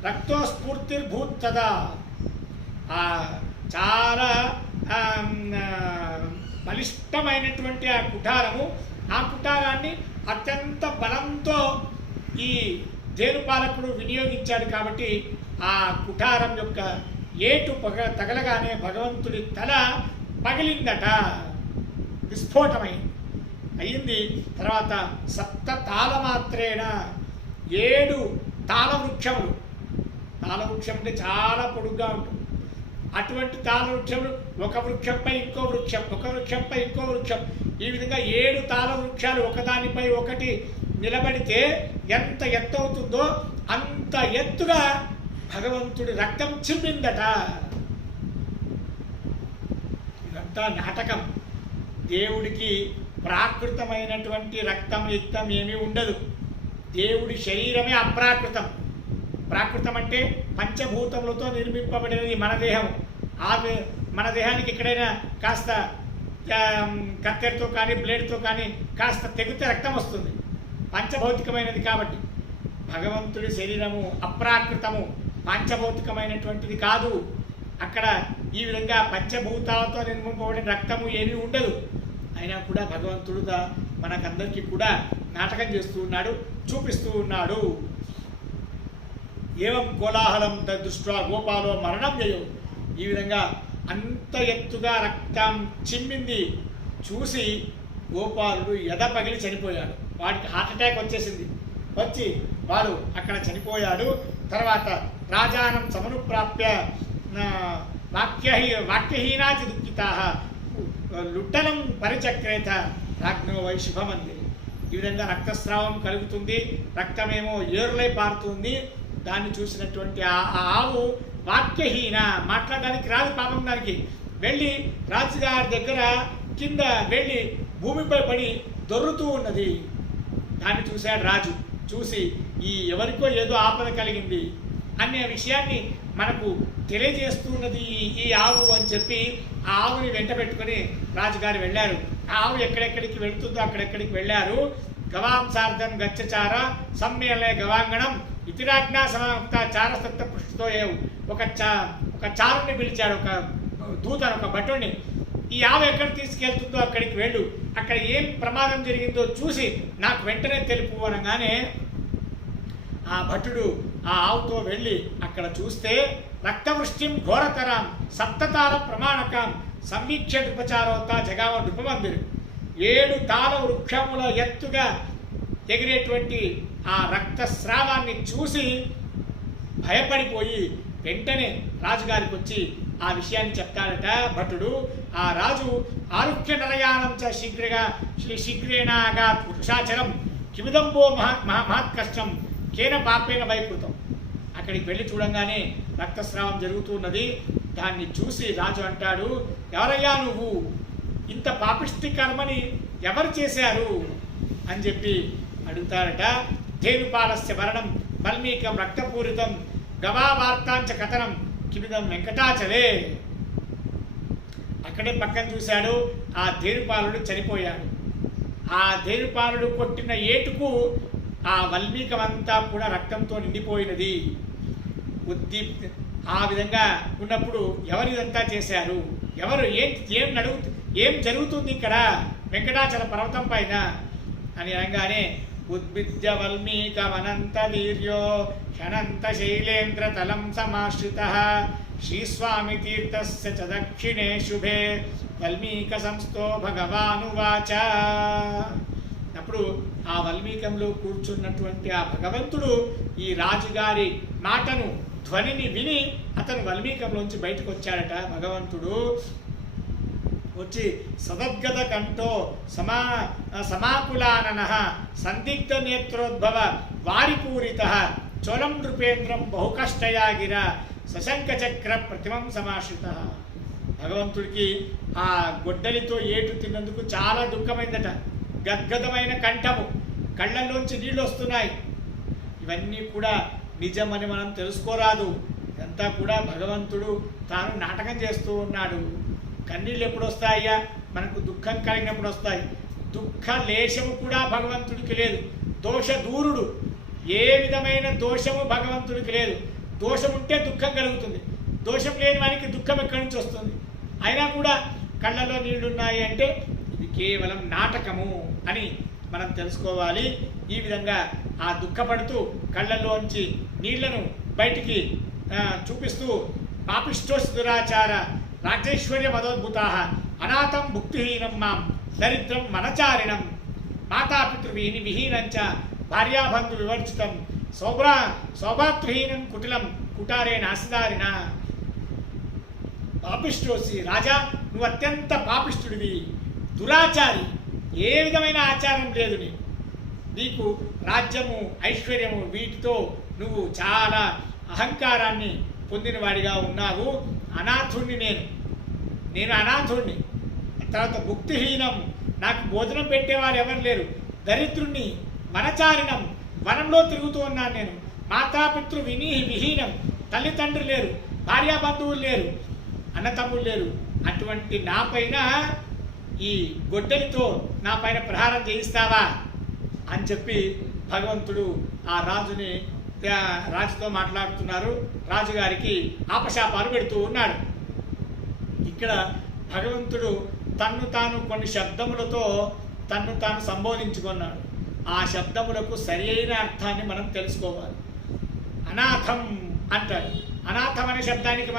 రక్తోస్ఫూర్తిర్భూత్తదా. చాలా బలిష్టమైనటువంటి ఆ కుటారము, ఆ కుటారాన్ని అత్యంత బలంతో ఈ జేనుపాలకుడు వినియోగించాడు కాబట్టి ఆ కుటారం యొక్క ఏటు తగలగానే భగవంతుడి తల పగిలిందట, విస్ఫోటమైంది అయింది. తర్వాత సప్త తాళమాత్రేణ 7 తాళవృక్షములు, తాళవృక్షం అంటే చాలా పొడుగ్గా ఉంటుంది. అటువంటి తాళవృక్షములు ఒక వృక్షంపై ఇంకో వృక్షం, ఒక వృక్షంపై ఇంకో వృక్షం, ఈ విధంగా 7 తాళవృక్షాలు ఒకదానిపై ఒకటి నిలబడితే ఎంత ఎత్తు అవుతుందో అంత ఎత్తుగా భగవంతుడి రక్తం చిమ్మిందట. ఇదంతా నాటకం. దేవుడికి ప్రాకృతమైనటువంటి రక్తం యుక్తం ఏమీ ఉండదు. దేవుడి శరీరమే అప్రాకృతం. ప్రాకృతం అంటే పంచభూతములతో నిర్మింపబడినది మన దేహం. మన దేహానికి ఎక్కడైనా కాస్త కత్తెరతో కానీ బ్లేడ్తో కానీ కాస్త తెగితే రక్తం వస్తుంది, పంచభౌతికమైనది కాబట్టి. భగవంతుడి శరీరము అప్రాకృతము, పంచభౌతికమైనటువంటిది కాదు. అక్కడ ఈ విధంగా పంచభూతాలతో నిర్మింపబడిన రక్తము ఏమీ ఉండదు. అయినా కూడా భగవంతుడు మనకందరికీ కూడా నాటకం చేస్తూ ఉన్నాడు, చూపిస్తూ ఉన్నాడు. ఏవం కోలాహలం దృష్ట్యా గోపాలో మరణం చేయవు. ఈ విధంగా అంత ఎత్తుగా రక్తం చిమ్మింది చూసి గోపాలుడు ఎద పగిలి చనిపోయాడు. వాడికి హార్ట్ అటాక్ వచ్చేసింది. వచ్చి వాడు అక్కడ చనిపోయాడు. తర్వాత రాజానం సమనుప్రాప్య వాక్యహీనాచి దుఃఖితా లుట్టనం పరిచక్రేత రాజ్ఞో వైశుభమంది. ఈ విధంగా రక్తస్రావం కలుగుతుంది, రక్తమేమో ఏరులై పారుతుంది. దాన్ని చూసినటువంటి ఆ ఆవు వాక్యహీన, మాట్లాడడానికి రాదు పాపం దానికి. వెళ్ళి రాజుగారి దగ్గర కింద వెళ్ళి భూమిపై పడి దొర్రుతూ ఉన్నది. దాన్ని చూశాడు రాజు. చూసి ఈ ఎవరికో ఏదో ఆపద కలిగింది అనే విషయాన్ని మనకు తెలియజేస్తున్నది ఈ ఆవు అని చెప్పి ఆ ఆవుని వెంట పెట్టుకుని రాజుగారు వెళ్ళారు. ఆ ఆవు ఎక్కడెక్కడికి వెళుతుందో అక్కడెక్కడికి వెళ్ళారు. గవాంసార్థం గచ్చచార సమ్మేళన గవాంగణం ఇతిరాజ్ఞా సమాప్త చారసత్త పృష్ఠతో ఒక చారుని పిలిచాడు, ఒక దూతను, ఒక భటుని. ఈ ఆవు ఎక్కడ తీసుకెళ్తుందో అక్కడికి వెళ్ళు, అక్కడ ఏం ప్రమాదం జరిగిందో చూసి నాకు వెంటనే తెలుపు అనగానే ఆ భటుడు ఆ ఆవుతో వెళ్ళి అక్కడ చూస్తే రక్తవృష్టిం ఘోరతరాం సప్తతార ప్రమాణకం సంవీక్ష ఉపచారోత జగావ నృపమందిరు. 7 తాళ వృక్షముల ఎత్తుగా ఎగిరేటువంటి ఆ రక్తస్రావాన్ని చూసి భయపడిపోయి వెంటనే రాజుగారికి వచ్చి ఆ విషయాన్ని చెప్తాడట భటుడు. ఆ రాజు ఆరుహ్య నరయానం చ శీఘ్రేణాగా పురుషాచరం కిమిదంబో మహత్ కష్టం కేన పాపేన వైకృతం. అక్కడికి వెళ్ళి చూడంగానే రక్తస్రావం జరుగుతున్నది. దాన్ని చూసి రాజు అంటాడు, ఎవరయ్యా నువ్వు? ఇంత పాపిష్టి కర్మని ఎవరు చేశారు అని చెప్పి అడుగుతారట. ధేనుపాలస్య భరణం వల్మీకం రక్తపూరితం గవావార్తాంచ కథనం కిమిదం వెంకటాచలే. అక్కడే పక్కన చూశాడు, ఆ ధేనుపాలుడు చనిపోయాడు. ఆ ధేనుపాలుడు కొట్టిన ఏటుకు ఆ వల్మీకమంతా కూడా రక్తంతో నిండిపోయినది. ఆ విధంగా ఉన్నప్పుడు ఎవరిదంతా చేశారు, ఎవరు ఏం జరుగుతుంది ఇక్కడ వెంకటాచల పర్వతం పైన అని అనగానే ఉద్భిద్య వల్మీకమనంత వీర్యో క్షణంత శైలేంద్ర తలం సమాశ్రిత శ్రీస్వామి తీర్థస్య చ దక్షిణే శుభే వల్మీక సంస్థో భగవానువాచ. అప్పుడు ఆ వల్మీకంలో కూర్చున్నటువంటి ఆ భగవంతుడు ఈ రాజుగారి మాటను ధ్వనిని విని అతను వల్మీకంలోంచి బయటకు వచ్చాడట. భగవంతుడు వచ్చి సదద్గత కంఠో సమాకులానన సందిగ్ధ నేత్రోద్భవ వారిపూరిత చోళం నృపేంద్రం బహుకష్టయాగిర సశంక చక్ర ప్రతిమం సమాశ్రిత. భగవంతుడికి ఆ గొడ్డలితో ఏటు తిన్నందుకు చాలా దుఃఖమైందట. గద్గదమైన కంఠము, కళ్ళల్లోంచి నీళ్ళు వస్తున్నాయి. ఇవన్నీ కూడా నిజమని మనం తెలుసుకోరాదు. ఇదంతా కూడా భగవంతుడు తాను నాటకం చేస్తూ ఉన్నాడు. కన్నీళ్ళు ఎప్పుడు వస్తాయ్యా? మనకు దుఃఖం కలిగినప్పుడు వస్తాయి. దుఃఖ లేశము కూడా భగవంతుడికి లేదు. దోష దూరుడు, ఏ విధమైన దోషము భగవంతుడికి లేదు. దోషం ఉంటే దుఃఖం కలుగుతుంది, దోషం లేని వారికి దుఃఖం ఎక్కడి నుంచి వస్తుంది? అయినా కూడా కళ్ళలో నీళ్లున్నాయి అంటే ఇది కేవలం నాటకము అని మనం తెలుసుకోవాలి. ఈ విధంగా ఆ దుఃఖపడుతూ కళ్ళల్లోంచి నీళ్లను బయటికి చూపిస్తూ పాపిష్టోస్ దురాచార రాజేశ్వర్య మదోద్భుతా అనాథం భుక్తిహీనం మాం దరిద్రం మనచారిణం మాతాపితృవిహీని విహీనంచ భార్యాబంధు వివర్జితం సౌభాతృహీనం కుటిలం కుటారే నాసిదారిన. పాపిష్టోసి రాజా, నువ్వు అత్యంత పాపిష్టుడివి, దురాచారి, ఏ విధమైన ఆచారం లేదు నీకు. రాజ్యము ఐశ్వర్యము వీటితో నువ్వు చాలా అహంకారాన్ని పొందినవాడిగా ఉన్నావు. అనాథుణ్ణి నేను అనాథుణ్ణి. తర్వాత భుక్తిహీనం, నాకు భోజనం పెట్టేవారు ఎవరు లేరు. దరిద్రుణ్ణి, వనచారిణం, వనంలో తిరుగుతూ ఉన్నాను నేను. మాతాపితృ విహీనం, తల్లిదండ్రులు లేరు, భార్యాబంధువులు లేరు, అన్నతమ్ములు లేరు. అటువంటి నా పైన ఈ గొడ్డలితో నా పైన ప్రహారం చేయిస్తావా అని చెప్పి భగవంతుడు ఆ రాజుతో మాట్లాడుతున్నారు. రాజుగారికి ఆపశాపాలు పెడుతూ ఉన్నాడు. ఇక్కడ భగవంతుడు తన్ను తాను కొన్ని శబ్దములతో తన్ను తాను సంబోధించుకున్నాడు. ఆ శబ్దములకు సరి అయిన అర్థాన్ని మనం తెలుసుకోవాలి. అనాథం అంటాడు. అనాథం అనే శబ్దానికి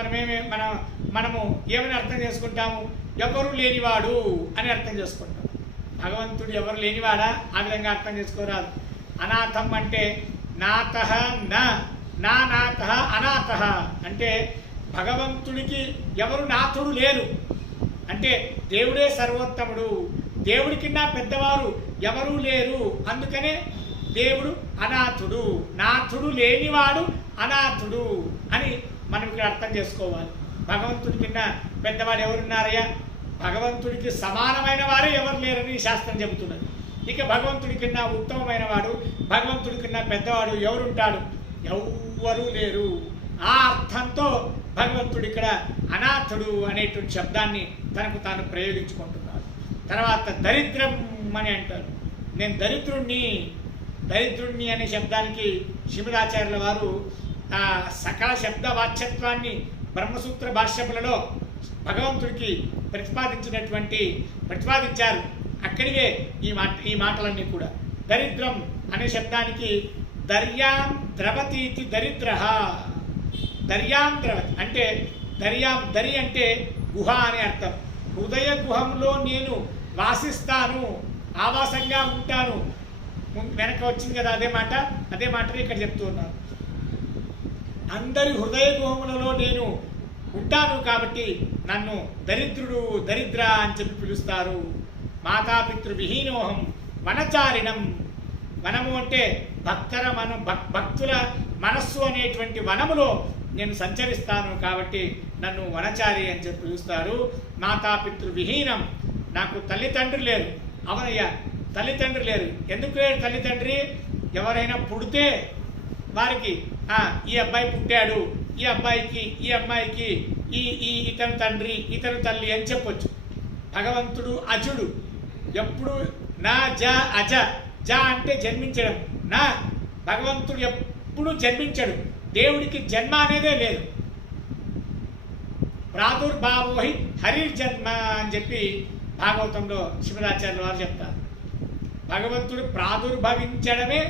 మనము ఏమని అర్థం చేసుకుంటాము? ఎవరు లేనివాడు అని అర్థం చేసుకుంటాం. భగవంతుడు ఎవరు లేనివాడా? ఆ విధంగా అర్థం చేసుకోరాదు. అనాథం అంటే నాథః నాథః అనాథః అంటే భగవంతుడికి ఎవరు నాథుడు లేరు. అంటే దేవుడే సర్వోత్తముడు, దేవుడికి నా పెద్దవారు ఎవరూ లేరు. అందుకనే దేవుడు అనాథుడు, నాథుడు లేనివాడు అనాథుడు అని మనం ఇక్కడ అర్థం చేసుకోవాలి. భగవంతుడి కింద పెద్దవాడు ఎవరున్నారయ్యా? భగవంతుడికి సమానమైన వారే ఎవరు లేరని శాస్త్రం చెబుతున్నది. ఇక భగవంతుడి కింద ఉత్తమమైన వాడు, భగవంతుడి కింద పెద్దవాడు ఎవరుంటాడు? ఎవ్వరూ లేరు. ఆ అర్థంతో భగవంతుడు ఇక్కడ అనాథుడు అనేటువంటి శబ్దాన్ని తనకు తాను ప్రయోగించుకుంటున్నాడు. తర్వాత దరిద్రం అని అంటారు. నేను దరిద్రుణ్ణి అనే శబ్దానికి శ్రీమదాచార్యుల వారు సకల శబ్ద వాచ్యత్వాన్ని బ్రహ్మసూత్ర భాష్యములలో భగవంతుడికి ప్రతిపాదించారు. అక్కడికే ఈ మాటలన్నీ కూడా. దరిద్రం అనే శబ్దానికి దర్యాం ద్రవతీతి దరిద్ర. దర్యాం ద్రవతి అంటే దరి అంటే గుహ అని అర్థం. హృదయ గుహంలో నేను వాసిస్తాను, ఆవాసంగా ఉంటాను. వెనక వచ్చింది కదా అదే మాటని ఇక్కడ చెప్తూ ఉన్నాను. అందరి హృదయ గుహములలో నేను ఉంటాను కాబట్టి నన్ను దరిద్ర అని చెప్పి పిలుస్తారు. మాతాపితృ విహీనోహం వనచారిణం. వనము అంటే భక్తుల మనస్సు అనేటువంటి వనములో నేను సంచరిస్తాను కాబట్టి నన్ను వనచారి అని చెప్పి పిలుస్తారు. మాతాపితృ విహీనం, నాకు తల్లిదండ్రులు లేరు. అవునయ్యా, తల్లిదండ్రులు లేరు. ఎందుకు లేరు తల్లిదండ్రి? ఎవరైనా పుడితే వారికి ఈ అబ్బాయి పుట్టాడు, ఈ అమ్మాయికి ఇతను తండ్రి ఇతను తల్లి అని చెప్పొచ్చు. భగవంతుడు అజుడు, ఎప్పుడు నా అజ అంటే జన్మించడం. భగవంతుడు ఎప్పుడు జన్మించడు. దేవుడికి జన్మ అనేదే లేదు. ప్రాదుర్భావోహి హరిర్జన్మ అని చెప్పి భాగవతంలో శ్రీమదాచార్యుల వారు చెప్తారు. భగవంతుడు ప్రాదుర్భవించడమే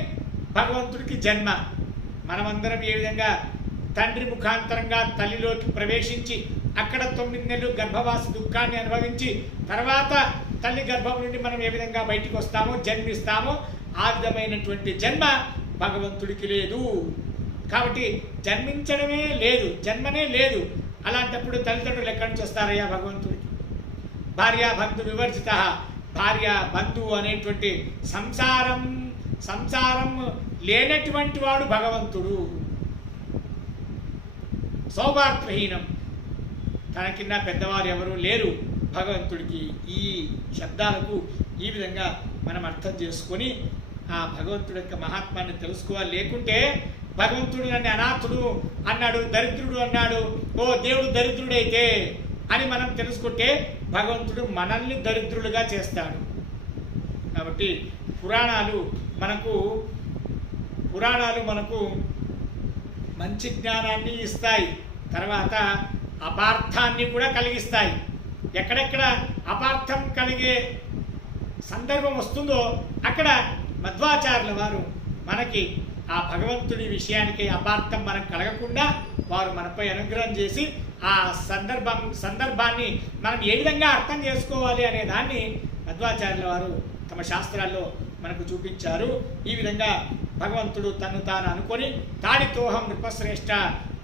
భగవంతుడికి జన్మ. మనమందరం ఏ విధంగా తండ్రి ముఖాంతరంగా తల్లిలోకి ప్రవేశించి అక్కడ 9 నెలలు గర్భవాస దుఃఖాన్ని అనుభవించి తర్వాత తల్లి గర్భం నుండి మనం ఏ విధంగా బయటికి వస్తామో, జన్మిస్తామో, ఆ విధమైనటువంటి జన్మ భగవంతుడికి లేదు. కాబట్టి జన్మించడమే లేదు, జన్మనే లేదు. అలాంటప్పుడు తల్లిదండ్రులు ఎక్కడి నుంచి వస్తారయ్యా భగవంతుడికి? భార్యా బంధు వివర్జిత, భార్య బంధువు అనేటువంటి సంసారం లేనటువంటి వాడు భగవంతుడు. సౌభాతృహీనం, తన కింద పెద్దవారు ఎవరు లేరు భగవంతుడికి. ఈ శబ్దాలకు ఈ విధంగా మనం అర్థం చేసుకొని ఆ భగవంతుడి యొక్క మహాత్మాన్ని తెలుసుకోవాలి. లేకుంటే భగవంతుడు నన్ను అనాథుడు అన్నాడు, దరిద్రుడు అన్నాడు, ఓ దేవుడు దరిద్రుడైతే అని మనం తెలుసుకుంటే భగవంతుడు మనల్ని దరిద్రులుగా చేస్తాడు. కాబట్టి పురాణాలు మనకు మంచి జ్ఞానాన్ని ఇస్తాయి, తర్వాత అపార్థాన్ని కూడా కలిగిస్తాయి. ఎక్కడెక్కడ అపార్థం కలిగే సందర్భం వస్తుందో అక్కడ మధ్వాచార్యుల వారు మనకి ఆ భగవంతుడి విషయానికి అపార్థం మనకు కలగకుండా వారు మనపై అనుగ్రహం చేసి ఆ సందర్భాన్ని మనం ఏ విధంగా అర్థం చేసుకోవాలి అనే దాన్ని మధ్వాచార్యుల వారు తమ శాస్త్రాల్లో మనకు చూపించారు. ఈ విధంగా భగవంతుడు తను తాను అనుకొని తాడితోహం నృపశ్రేష్ఠ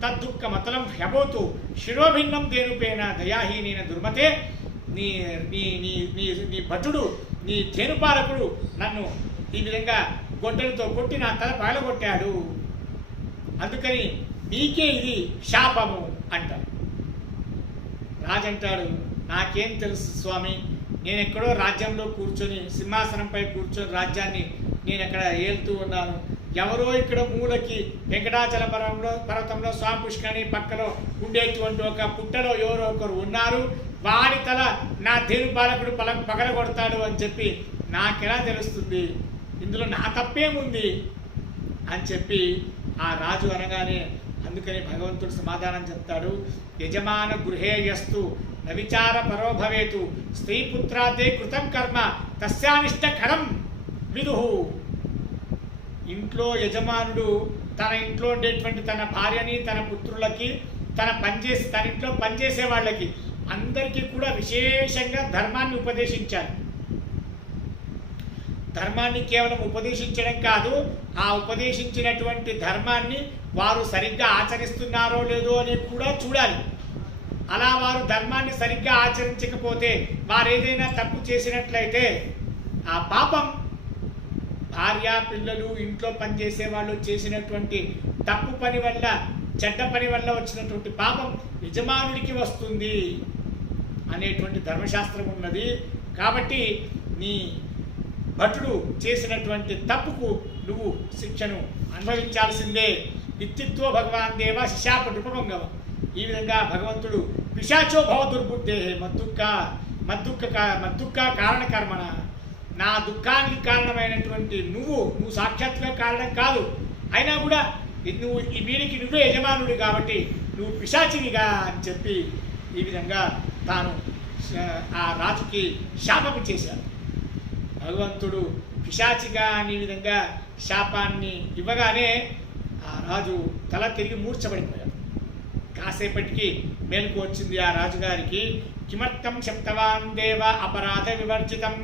తద్దుఃఖ మతలం హ్యబోతు శిరోభిన్నం తేనుపేన దయాహీనైన దుర్మతే, నీ నీ నీ నీ నీ భటుడు నీ తేనుపాలకుడు నన్ను ఈ విధంగా గొడ్డలతో కొట్టి నా తల పగలగొట్టాడు, అందుకని నీకే ఇది శాపము అంటాడు. రాజంటాడు, నాకేం తెలుసు స్వామి, నేను ఎక్కడో రాజ్యంలో కూర్చొని సింహాసనంపై కూర్చొని రాజ్యాన్ని నేను ఎక్కడ ఏలుతూ ఉన్నాను, ఎవరో ఇక్కడ మూలకి వెంకటాచల పర్వతంలో స్వామి పుష్కరిణి పక్కలో ఉండేటువంటి ఒక పుట్టలో ఎవరో ఒకరు ఉన్నారు, వాడి తల నా తేనుపాలకుడు పగలగొడతాడు అని చెప్పి నాకెలా తెలుస్తుంది, ఇందులో నా తప్పేముంది అని చెప్పి ఆ రాజు అనగానే అందుకని భగవంతుడు సమాధానం చెప్తాడు. యజమాన గృహే యస్తు నవిచార పరోభవేతు స్త్రీపుత్రాతే కృతం కర్మ తస్యానిష్టకరం విదుహు. ఇంట్లో యజమానుడు తన ఇంట్లో ఉండేటువంటి తన భార్యని, తన పుత్రులకి, తన ఇంట్లో పనిచేసే వాళ్ళకి అందరికీ కూడా విశేషంగా ధర్మాన్ని ఉపదేశించాలి. ధర్మాన్ని కేవలం ఉపదేశించడం కాదు, ఆ ఉపదేశించినటువంటి ధర్మాన్ని వారు సరిగ్గా ఆచరిస్తున్నారో లేదో అని కూడా చూడాలి. అలా వారు ధర్మాన్ని సరిగ్గా ఆచరించకపోతే, వారు ఏదైనా తప్పు చేసినట్లయితే ఆ పాపం భార్య పిల్లలు ఇంట్లో పనిచేసే వాళ్ళు చేసినటువంటి తప్పు పని వల్ల, చెడ్డ పని వల్ల వచ్చినటువంటి పాపం యజమానుడికి వస్తుంది అనేటువంటి ధర్మశాస్త్రం ఉన్నది. కాబట్టి నీ భటుడు చేసినటువంటి తప్పుకు నువ్వు శిక్షను అనుభవించాల్సిందే. ఇత్తిత్వ భగవాన్ దేవ శిశాప నృపభంగవ. ఈ విధంగా భగవంతుడు పిశాచో భవ దుర్బుద్ధే మద్దుక్క కారణ కర్మణ, నా దుఃఖానికి కారణమైనటువంటి నువ్వు సాక్షాత్తుగా కారణం కాదు, అయినా కూడా నువ్వు వీరికి నువ్వే యజమానుడు కాబట్టి నువ్వు పిశాచినిగా అని చెప్పి ఈ విధంగా తాను ఆ రాజుకి శాపము చేశాడు. భగవంతుడు పిశాచిగా అనే విధంగా శాపాన్ని ఇవ్వగానే ఆ రాజు తల తిరిగి మూర్ఛపడిపోయాడు. కాసేపటికి మేలుకు వచ్చింది ఆ రాజుగారికి. కిమర్థం శప్తవాన్ దేవ అపరాధ వివర్జితం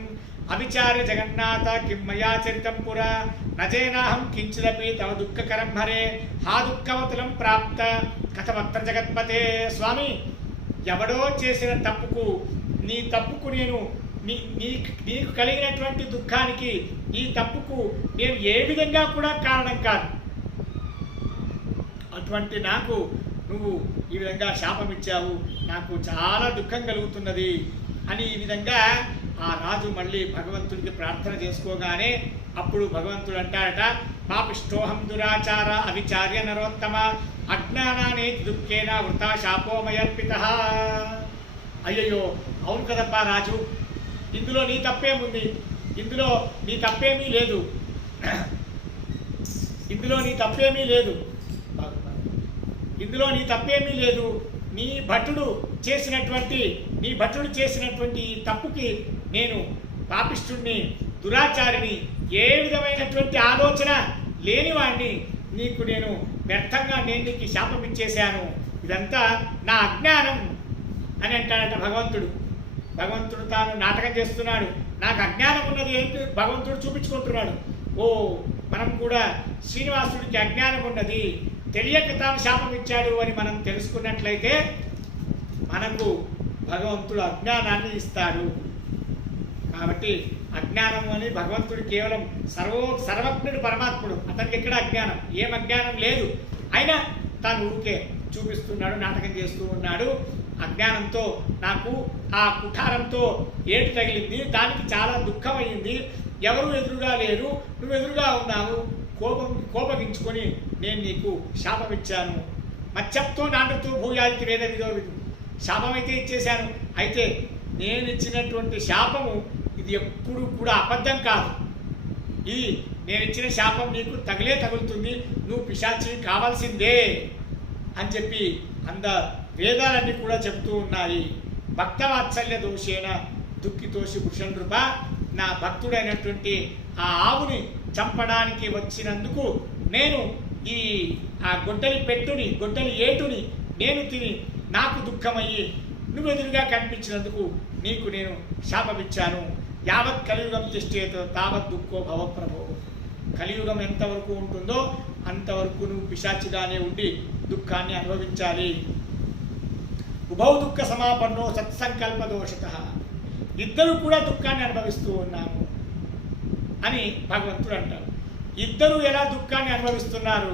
అవిచార్య జగన్నాథ కిం మయా చరితం పురా నజేనాహం కించిదపి తవ దుఃఖకరం హరే హా దుఃఖవతులం ప్రాప్త కథమత్ర జగత్పతే. స్వామి, ఎవడో చేసిన తప్పుకు నేను నీకు కలిగినటువంటి దుఃఖానికి, ఈ తప్పుకు నేను ఏ విధంగా కూడా కారణం కాదు. అటువంటి నాకు నువ్వు ఈ విధంగా శాపం ఇచ్చావు, నాకు చాలా దుఃఖం కలుగుతున్నది అని ఈ విధంగా ఆ రాజు మళ్ళీ భగవంతుడికి ప్రార్థన చేసుకోగానే అప్పుడు భగవంతుడు అంటాడట, పాపిష్టోహం దురాచార అవిచార్య నరోత్తమ అజ్ఞానానే దుఃఖేన వృథా శాపోమయర్పిత. అయ్యయ్యో, అవును కదప్పా రాజు, ఇందులో నీ తప్పేముంది, ఇందులో నీ తప్పేమీ లేదు, ఇందులో నీ తప్పేమీ లేదు, ఇందులో నీ తప్పేమీ లేదు. నీ భటుడు చేసినటువంటి ఈ తప్పుకి నేను పాపిష్ఠుణ్ణి, దురాచారిని, ఏ విధమైనటువంటి ఆలోచన లేనివాడిని, నీకు నేను వ్యర్థంగా నీకు శాపం ఇచ్చేశాను, ఇదంతా నా అజ్ఞానం అని అంటాడట భగవంతుడు. భగవంతుడు తాను నాటకం చేస్తున్నాడు, నాకు అజ్ఞానం ఉన్నది ఏంటి భగవంతుడు చూపించుకుంటున్నాడు. ఓ, మనం కూడా శ్రీనివాసుడికి అజ్ఞానం ఉన్నది, తెలియక తాను శాపం ఇచ్చాడు అని మనం తెలుసుకున్నట్లయితే మనకు భగవంతుడు అజ్ఞానాన్ని ఇస్తాడు. కాబట్టి అజ్ఞానం అని భగవంతుడు కేవలం సర్వజ్ఞుడు పరమాత్ముడు, అతనికి ఎక్కడ అజ్ఞానం, ఏం అజ్ఞానం లేదు. అయినా తాను ఊరికే చూపిస్తున్నాడు, నాటకం చేస్తూ ఉన్నాడు. అజ్ఞానంతో నాకు ఆ కుఠారంతో ఏటు తగిలింది, దానికి చాలా దుఃఖమైంది, ఎవరు ఎదురుగా లేరు, నువ్వు ఎదురుగా ఉన్నావు, కోపగించుకొని నేను నీకు శాపం ఇచ్చాను. మత్స్యంతో నాటుతూ భూయానికి వేద విధో విధు, శాపం అయితే ఇచ్చేశాను. అయితే నేను ఇచ్చినటువంటి శాపము ఇది ఎప్పుడు కూడా అబద్ధం కాదు. ఇది నేను ఇచ్చిన శాపం నీకు తగులుతుంది, నువ్వు పిశాచివి కావాల్సిందే అని చెప్పి వేదాలన్నీ కూడా చెప్తూ ఉన్నాయి. భక్తవాత్సల్య దోషేణ దుఃఖితోషి భుషణృప, నా భక్తుడైనటువంటి ఆ ఆవుని చంపడానికి వచ్చినందుకు నేను ఆ గొడ్డలి ఏటుని నేను తిని నాకు దుఃఖమయ్యి నువ్వు ఎదురుగా కనిపించినందుకు నీకు నేను శాపమిచ్చాను. యావత్ కలియుగం తిష్టేత తావత్ దుఃఖో భవ ప్రభో, కలియుగం ఎంతవరకు ఉంటుందో అంతవరకు నువ్వు పిశాచిగానే ఉండి దుఃఖాన్ని అనుభవించాలి. ఉభౌ దుఃఖ సమాపన్నో సత్సంకల్ప దోషత, ఇద్దరు కూడా దుఃఖాన్ని అనుభవిస్తూ ఉన్నాము అని భగవంతుడు అంటారు. ఇద్దరు ఎలా దుఃఖాన్ని అనుభవిస్తున్నారు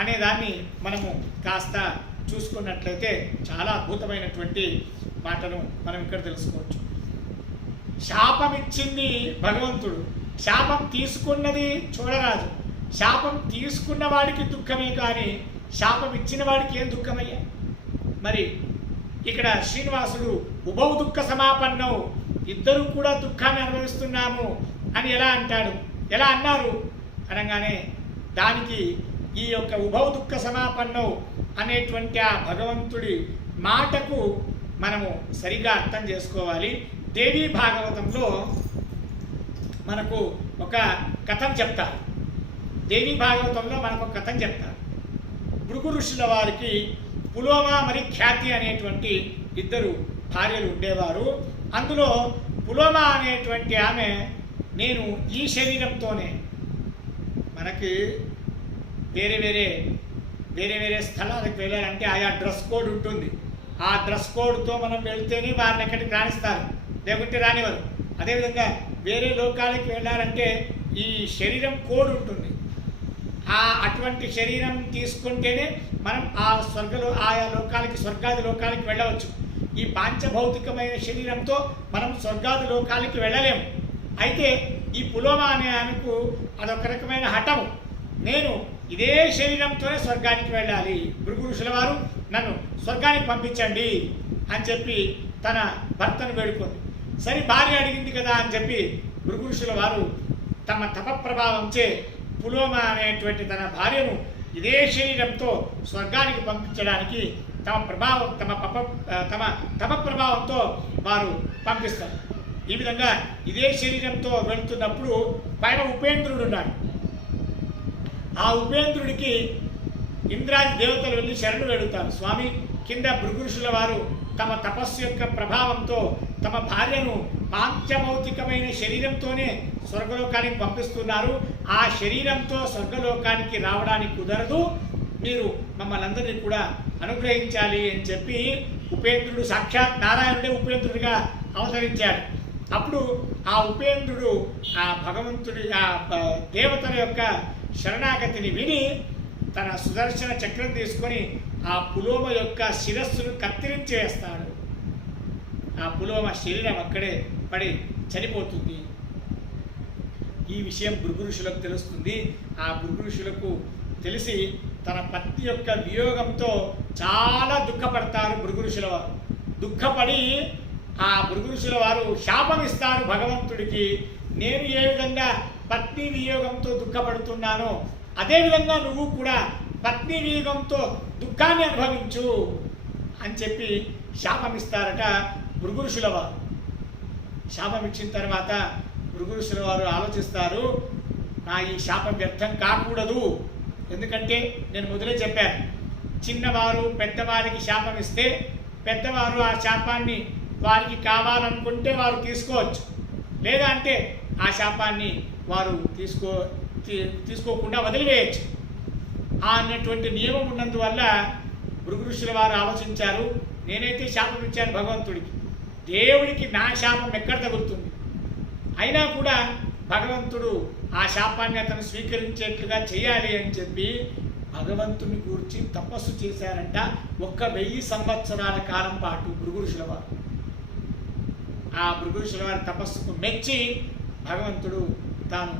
అనే దాన్ని మనము కాస్త చూసుకున్నట్లయితే చాలా అద్భుతమైనటువంటి మాటను మనం ఇక్కడ తెలుసుకోవచ్చు. శాపం ఇచ్చింది భగవంతుడు, శాపం తీసుకున్నది చూడరాదు. శాపం తీసుకున్న వాడికి దుఃఖమే కానీ శాపం ఇచ్చిన వాడికి ఏం దుఃఖమయ్యా? మరి ఇక్కడ శ్రీనివాసుడు ఉభౌ దుఃఖ సమాపన్నం, ఇద్దరు కూడా దుఃఖాన్ని అనుభవిస్తున్నాము అని ఎలా అంటాడు, ఎలా అన్నారు అనగానే దానికి ఈ యొక్క ఉభౌ దుఃఖ సమాపన్నం అనేటువంటి ఆ భగవంతుడి మాటకు మనము సరిగా అర్థం చేసుకోవాలి. దేవీ భాగవతంలో మనకు ఒక కథం చెప్తారు. దేవీ భాగవతంలో మనకు ఒక కథం చెప్తారు. భృగు ఋషుల వారికి పులోమ మరి ఖ్యాతి అనేటువంటి ఇద్దరు భార్యలు ఉండేవారు. అందులో పులోమ అనేటువంటి ఆమె, నేను ఈ శరీరంతోనే, మనకి వేరే వేరే స్థలాలకు వెళ్ళాలంటే ఆయా డ్రెస్ కోడ్ ఉంటుంది. ఆ డ్రెస్ కోడ్తో మనం వెళ్తేనే వారిని ఎక్కడికి రాణిస్తారు, లేకుంటే రానివారు. అదేవిధంగా వేరే లోకాలకి వెళ్ళాలంటే ఈ శరీరం కోడ్ ఉంటుంది. అటువంటి శరీరం తీసుకుంటేనే మనం ఆయా లోకాలకి, స్వర్గాది లోకాలకి వెళ్ళవచ్చు. ఈ పాంచభౌతికమైన శరీరంతో మనం స్వర్గాది లోకాలకి వెళ్ళలేము. అయితే ఈ పులోమ అనే ఆమెకు అదొక రకమైన హఠము, నేను ఇదే శరీరంతోనే స్వర్గానికి వెళ్ళాలి, భృగు ఋషుల వారు నన్ను స్వర్గానికి పంపించండి అని చెప్పి తన భర్తను వేడుకుంది. సరే, భార్య అడిగింది కదా అని చెప్పి భృగు ఋషుల వారు తమ తపప్రభావంచే పులోమ అనేటువంటి తన భార్యను ఇదే శరీరంతో స్వర్గానికి పంపించడానికి తమ తపప్రభావంతో వారు పంపిస్తారు. ఈ విధంగా ఇదే శరీరంతో వెళ్తున్నప్పుడు పైన ఉపేంద్రుడు ఉన్నాడు. ఆ ఉపేంద్రుడికి ఇంద్రాది దేవతలు వెళ్ళి శరణు వేడుతారు. స్వామి, కింద భృగు ఋషుల వారు తమ తపస్సు యొక్క ప్రభావంతో తమ భార్యను పాంచభౌతికమైన శరీరంతోనే స్వర్గలోకానికి పంపిస్తున్నారు. ఆ శరీరంతో స్వర్గలోకానికి రావడానికి కుదరదు, మీరు మమ్మల్ని అందరినీ కూడా అనుగ్రహించాలి అని చెప్పి ఉపేంద్రుడు, సాక్షాత్ నారాయణుడే ఉపేంద్రుడిగా అవతరించాడు. అప్పుడు ఆ ఉపేంద్రుడు ఆ భగవంతుడి, ఆ దేవతల యొక్క శరణాగతిని విని తన సుదర్శన చక్రం తీసుకొని ఆ పులోమ యొక్క శిరస్సును కత్తిరించేస్తాడు. ఆ పులోమ శరీరం అక్కడే పడి చనిపోతుంది. ఈ విషయం భృగు ఋషులకు తెలుస్తుంది. ఆ భృగు ఋషులకు తెలిసి తన పత్ని యొక్క వియోగంతో చాలా దుఃఖపడతారు భృగు ఋషుల వారు. దుఃఖపడి ఆ భృగు ఋషుల వారు శాపం ఇస్తారు భగవంతుడికి, నేను ఏ విధంగా పత్ని వియోగంతో దుఃఖపడుతున్నానో అదేవిధంగా నువ్వు కూడా పత్ని వియోగంతో దుఃఖాన్ని అనుభవించు అని చెప్పి శాపం ఇస్తారట భృగు ఋషుల వారు. శాపం ఇచ్చిన తర్వాత భృగు ఋషుల వారు ఆలోచిస్తారు, నా ఈ శాపం వ్యర్థం కాకూడదు. ఎందుకంటే నేను మొదలే చెప్పాను, చిన్నవారు పెద్దవారికి శాపం ఇస్తే పెద్దవారు ఆ శాపాన్ని వారికి కావాలనుకుంటే వారు తీసుకోవచ్చు, లేదా అంటే ఆ శాపాన్ని వారు తీసుకోకుండా వదిలివేయచ్చు అన్నటువంటి నియమం ఉన్నందువల్ల భృగు ఋషుల వారు ఆలోచించారు, నేనైతే శాపం ఇచ్చాను భగవంతుడికి, దేవుడికి నా శాపం ఎక్కడ తగులుతుంది? అయినా కూడా భగవంతుడు ఆ శాపాన్ని అతను స్వీకరించేట్లుగా చేయాలి అని చెప్పి భగవంతుని గురించి తపస్సు చేశారంట 1000 సంవత్సరాల కాలం పాటు భృగు ఋషుల వారు. ఆ భృగు ఋషుల వారి తపస్సుకు మెచ్చి భగవంతుడు తాను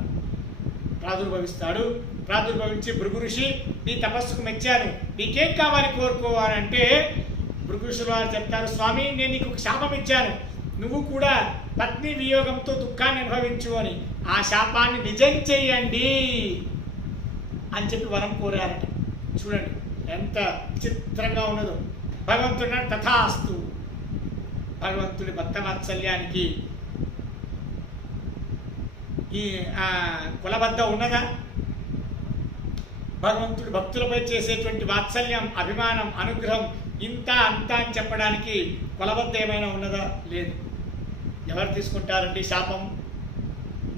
ప్రాదుర్భవించి భృగు ఋషి నీ తపస్సుకు మెచ్చాను, నీకేం కావాలి కోరుకో అని అంటే భృగు ఋషుల వారు చెప్తారు, స్వామి నేను నీకు ఒక శాపం ఇచ్చాను, నువ్వు కూడా పత్ని వియోగంతో దుఃఖాన్ని అనుభవించు అని. ఆ శాపాన్ని నిజం చెయ్యండి అని చెప్పి వరం కోరారట. చూడండి ఎంత విచిత్రంగా ఉన్నదో. భగవంతుడు తథాస్తు. భగవంతుడి భక్తవాత్సల్యానికి ఈ కులబద్ధ ఉన్నదా? భగవంతుడు భక్తులపై చేసేటువంటి వాత్సల్యం, అభిమానం, అనుగ్రహం ఇంత అంత అని చెప్పడానికి కులబద్ధ ఏమైనా ఉన్నదా? లేదు. ఎవరు తీసుకుంటారండి శాపం?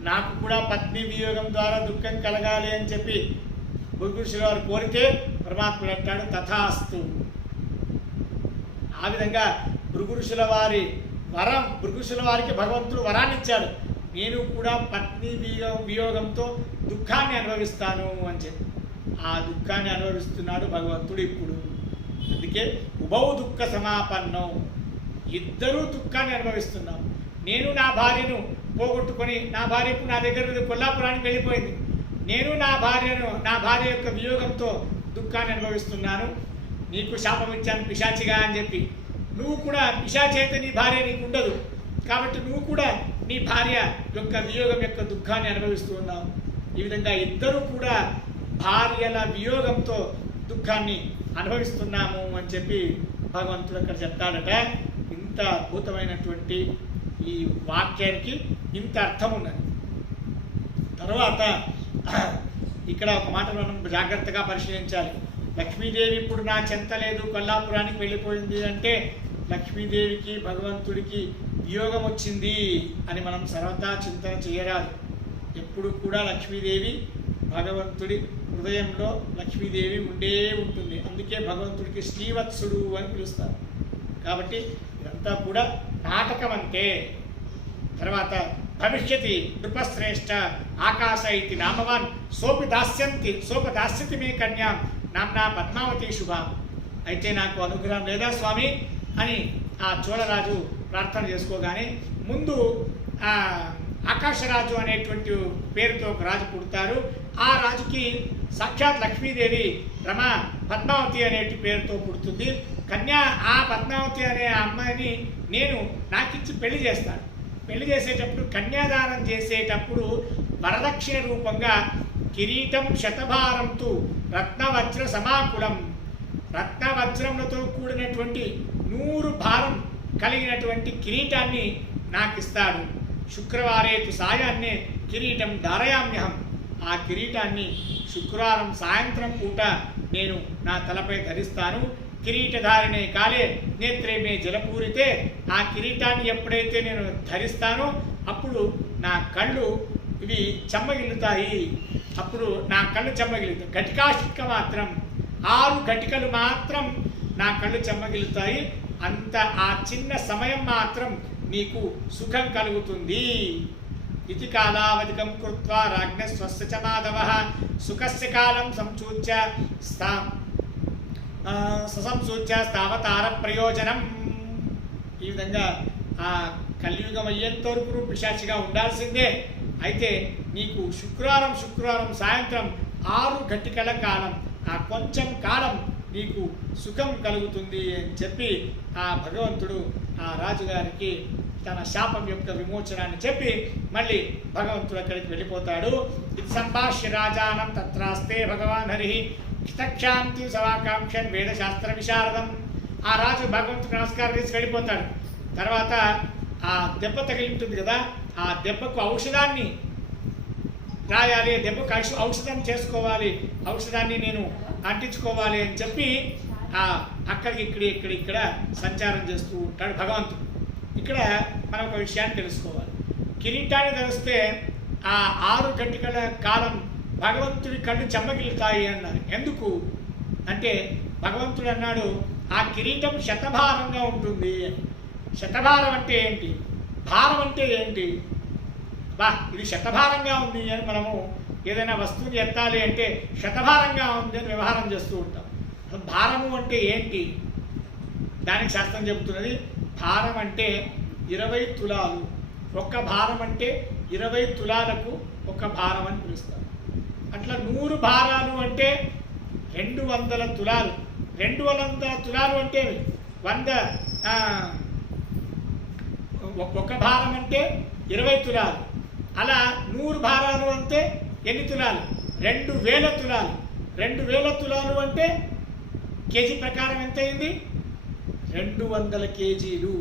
నాకు కూడా పత్ని వియోగం ద్వారా దుఃఖం కలగాలి అని చెప్పి భృగు ఋషుల వారు కోరితే పరమాత్ముడు అంటాడు తథాస్తు. ఆ విధంగా భృగు ఋషుల వారికి భగవంతుడు వరాన్ని ఇచ్చాడు, నేను కూడా పత్ని వియోగంతో దుఃఖాన్ని అనుభవిస్తాను అని చెప్పి. ఆ దుఃఖాన్ని అనుభవిస్తున్నాడు భగవంతుడు ఇప్పుడు. అందుకే ఉభౌ దుఃఖ సమాపన్నం, ఇద్దరూ దుఃఖాన్ని అనుభవిస్తున్నాం. నేను నా భార్యను పోగొట్టుకొని, నా భార్యకు నా దగ్గర నుండి కొల్లాపురానికి వెళ్ళిపోయింది, నేను నా భార్య యొక్క వియోగంతో దుఃఖాన్ని అనుభవిస్తున్నాను. నీకు శాపం ఇచ్చాను పిశాచిగా అని చెప్పి, నువ్వు కూడా పిశాచి అయితే నీ భార్య నీకు ఉండదు కాబట్టి నువ్వు కూడా నీ భార్య యొక్క వియోగం యొక్క దుఃఖాన్ని అనుభవిస్తూ ఉన్నావు. ఈ విధంగా ఇద్దరు కూడా భార్యల వియోగంతో దుఃఖాన్ని అనుభవిస్తున్నాము అని చెప్పి భగవంతుడు అక్కడ చెప్తాడట. ఇంత అద్భుతమైనటువంటి ఈ వాక్యానికి ఇంత అర్థం ఉన్నది. తర్వాత ఇక్కడ ఒక మాట మనం జాగ్రత్తగా పరిశీలించాలి. లక్ష్మీదేవి ఇప్పుడు నా చెంత లేదు, కొల్లాపురానికి వెళ్ళిపోయింది అంటే లక్ష్మీదేవికి భగవంతుడికి వియోగం వచ్చింది అని మనం సర్వదా చింతన చేయరాదు. ఎప్పుడు కూడా లక్ష్మీదేవి భగవంతుడి హృదయంలో లక్ష్మీదేవి ఉండే ఉంటుంది. అందుకే భగవంతుడికి శ్రీవత్సుడు అని పిలుస్తారు. కాబట్టి ఇదంతా కూడా నాటకం అంటే. తర్వాత భవిష్యతి నృపశ్రేష్ఠ ఆకాశ ఇది నామవాన్ సోపి దాస్యతి మే కన్యాం నామ్నా పద్మావతి శుభ. అయితే నాకు అనుగ్రహం లేదా స్వామి అని ఆ చోళరాజు ప్రార్థన చేసుకోగానే ముందు ఆకాశరాజు అనేటువంటి పేరుతో ఒక రాజు పుడతారు. ఆ రాజుకి సాక్షాత్ లక్ష్మీదేవి రమ పద్మావతి అనే పేరుతో పుడుతుంది. కన్యా ఆ పద్మావతి అనే అమ్మాయిని నేను నాకిచ్చి పెళ్లి చేస్తాను. పెళ్లి చేసేటప్పుడు కన్యాదానం చేసేటప్పుడు వరదక్షిణ రూపంగా కిరీటం శతభారంతో రత్నవజ్ర సమాకులం, రత్నవజ్రములతో కూడినటువంటి 100 భారం కలిగినటువంటి కిరీటాన్ని నాకు ఇస్తాడు. శుక్రవారేతు సాయాన్నే కిరీటం ధారయామ్యహం. ఆ కిరీటాన్ని శుక్రవారం సాయంత్రం పూట నేను నా తలపై ధరిస్తాను. కిరీటధారిణే కాలే నేత్రే మే జలపూరితే. ఆ కిరీటాన్ని ఎప్పుడైతే నేను ధరిస్తానో అప్పుడు నా కళ్ళు ఇవి చెమ్మగిల్లుతాయి. అప్పుడు నా కళ్ళు చెమ్మగిలుతాయి. ఘటికాశిక మాత్రం 6 ఘటికలు మాత్రం నా కళ్ళు చెమ్మగిలుతాయి. అంత ఆ చిన్న సమయం మాత్రం నీకు సుఖం కలుగుతుంది. ఇది కాలావధికం కృత్వా రాజ్ఞ స్వస్య చ మాధవః సుఖస్య కాలం సంచూచ్య ససంసూచ్య స్థావతార ప్రయోజనం. ఈ విధంగా ఆ కలియుగం అయ్యేంత వరకు పిశాచిగా ఉండాల్సిందే. అయితే నీకు శుక్రవారం సాయంత్రం 6 ఘటికల కాలం, ఆ కొంచెం కాలం నీకు సుఖం కలుగుతుంది అని చెప్పి ఆ భగవంతుడు ఆ రాజుగారికి తన శాపం యొక్క విమోచనాన్ని చెప్పి మళ్ళీ భగవంతుడు అక్కడికి వెళ్ళిపోతాడు. ఇది సంభాష్య రాజానం తత్రాస్తే భగవాన్ హరి క్షాంతి సవాకాంక్షన్ వేదశాస్త్ర విశారదం. ఆ రాజు భగవంతుడు నమస్కారం చేసి వెళ్ళిపోతాడు. తర్వాత ఆ దెబ్బ తగిలి ఉంటుంది కదా, ఆ దెబ్బకు ఔషధాన్ని రాయాలి, దెబ్బకు ఔషధం చేసుకోవాలి, ఔషధాన్ని నేను అంటించుకోవాలి అని చెప్పి అక్కడికి ఇక్కడ సంచారం చేస్తూ ఉంటాడు భగవంతుడు. ఇక్కడ మనం ఒక విషయాన్ని తెలుసుకోవాలి. కిరీటాన్ని ధరిస్తే ఆ 6 గంటల కాలం భగవంతుడి కళ్ళు చెమ్మగిలుతాయి అన్నారు. ఎందుకు అంటే భగవంతుడు అన్నాడు ఆ కిరీటం శతభారంగా ఉంటుంది. శతభారం అంటే ఏంటి, భారం అంటే ఏంటి, బా ఇది శతభారంగా ఉంది అని మనము ఏదైనా వస్తువుని ఎత్తాలి అంటే శతభారంగా ఉంది అని వ్యవహారం చేస్తూ ఉంటాం. భారము అంటే ఏంటి, దానికి శాస్త్రం చెబుతున్నది భారం అంటే 20 తులాలు. ఒక్క భారం అంటే 20 తులాలకు ఒక భారం అని పిలుస్తారు. అట్లా 100 భారాలు అంటే 200 తులాలు. 200 తులాలు అంటే 100 ఒక భారం అంటే 20 తులాలు. అలా 100 భారాలు అంటే ఎన్ని తులాలు, 2000 తులాలు. 2000 తులాలు అంటే కేజీ ప్రకారం ఎంత అయింది, 200 కేజీలు.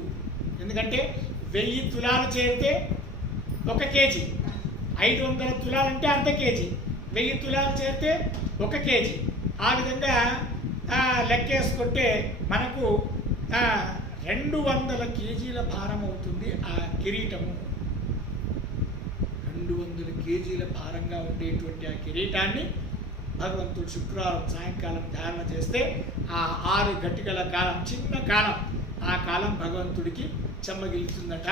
ఎందుకంటే 1000 తులాలు చేరితే 1 కేజీ, 500 తులాలు అంటే అర్ధ కేజీ, 1000 తులాలు చేరితే 1 కేజీ. ఆ విధంగా లెక్కేసుకుంటే మనకు 200 కేజీల భారం అవుతుంది ఆ కిరీటము. 200 కేజీల భారంగా ఉండేటువంటి ఆ కిరీటాన్ని భగవంతుడు శుక్రవారం సాయంకాలం ధారణ చేస్తే ఆ 6 గంటల కాలం, చిన్న కాలం, ఆ కాలం భగవంతుడికి చెమ్మగిలుతుందట.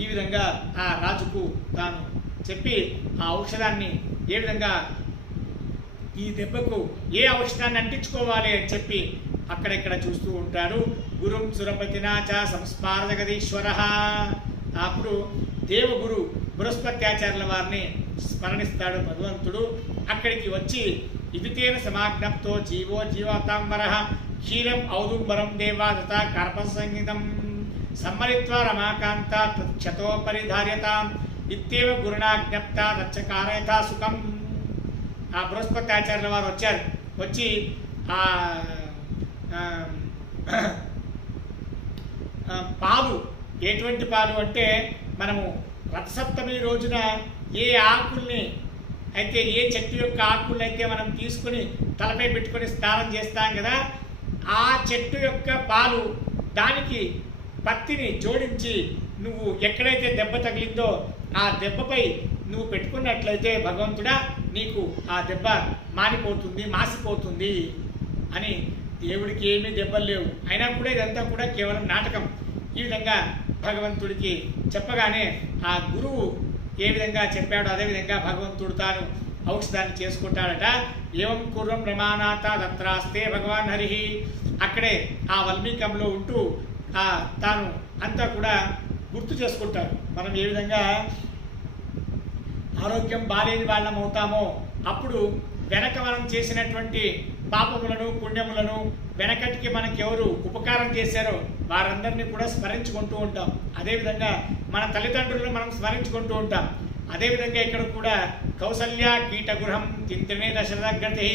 ఈ విధంగా ఆ రాజుకు తాను చెప్పి ఆ ఔషధాన్ని ఏ విధంగా ఈ దెబ్బకు ఏ ఔషధాన్ని అంటించుకోవాలి అని చెప్పి అక్కడెక్కడ చూస్తూ ఉంటారు. గురుం సురపతినాచ సంస్మార జగదీశ్వర. అప్పుడు దేవగురు బృహస్పత్యాచార్యుల వారిని స్మరణిస్తాడు భగవంతుడు. అక్కడికి వచ్చి ఇదితేన సమాజ్ఞప్తో జీవో జీవతాంబర క్షీరం ఔదుంబరం దేవాదత కార్పసంగీతం సమ్మరిత్వ రమాకాంత క్షతోపరిధార్యతాం ఇత్యేవ గురుణాజ్ఞప్త తచ్చకారయథా సుఖం. ఆ బృహస్పత్యాచార్యుల వారు వచ్చారు. వచ్చి పాలు, ఎటువంటి పాలు అంటే మనము రథసప్తమి రోజున ఏ ఆకుల్ని అయితే, ఏ చెట్టు యొక్క ఆకుల్ని అయితే మనం తీసుకుని తలపై పెట్టుకొని స్నానం చేస్తాం కదా, ఆ చెట్టు యొక్క పాలు దానికి పత్తిని జోడించి నువ్వు ఎక్కడైతే దెబ్బ తగిలిందో ఆ దెబ్బపై నువ్వు పెట్టుకున్నట్లయితే భగవంతుడా నీకు ఆ దెబ్బ మానిపోతుంది, మాసిపోతుంది అని. దేవుడికి ఏమీ దెబ్బలు లేవు, అయినా కూడా ఇదంతా కూడా కేవలం నాటకం. ఈ విధంగా భగవంతుడికి చెప్పగానే ఆ గురువు ఏ విధంగా చెప్పాడో అదేవిధంగా భగవంతుడు తాను ఔషధాన్ని చేసుకుంటాడట. ఏవం పూర్వం రమానాథ దత్రాస్తే భగవాన్ హరి. అక్కడే ఆ వల్మీకంలో ఉంటూ తాను అంతా కూడా గుర్తు చేసుకుంటారు. మనం ఏ విధంగా ఆరోగ్యం బాలేని వాళ్ళం అవుతామో అప్పుడు వెనక మనం చేసినటువంటి పాపములను పుణ్యములను, వెనకటికి మనకెవరు ఉపకారం చేశారో వారందరినీ కూడా స్మరించుకుంటూ ఉంటాం. అదేవిధంగా మన తల్లిదండ్రులను మనం స్మరించుకుంటూ ఉంటాం. అదేవిధంగా ఇక్కడ కూడా కౌసల్య కీటగృహం చింతనే దశరథగ్రతి.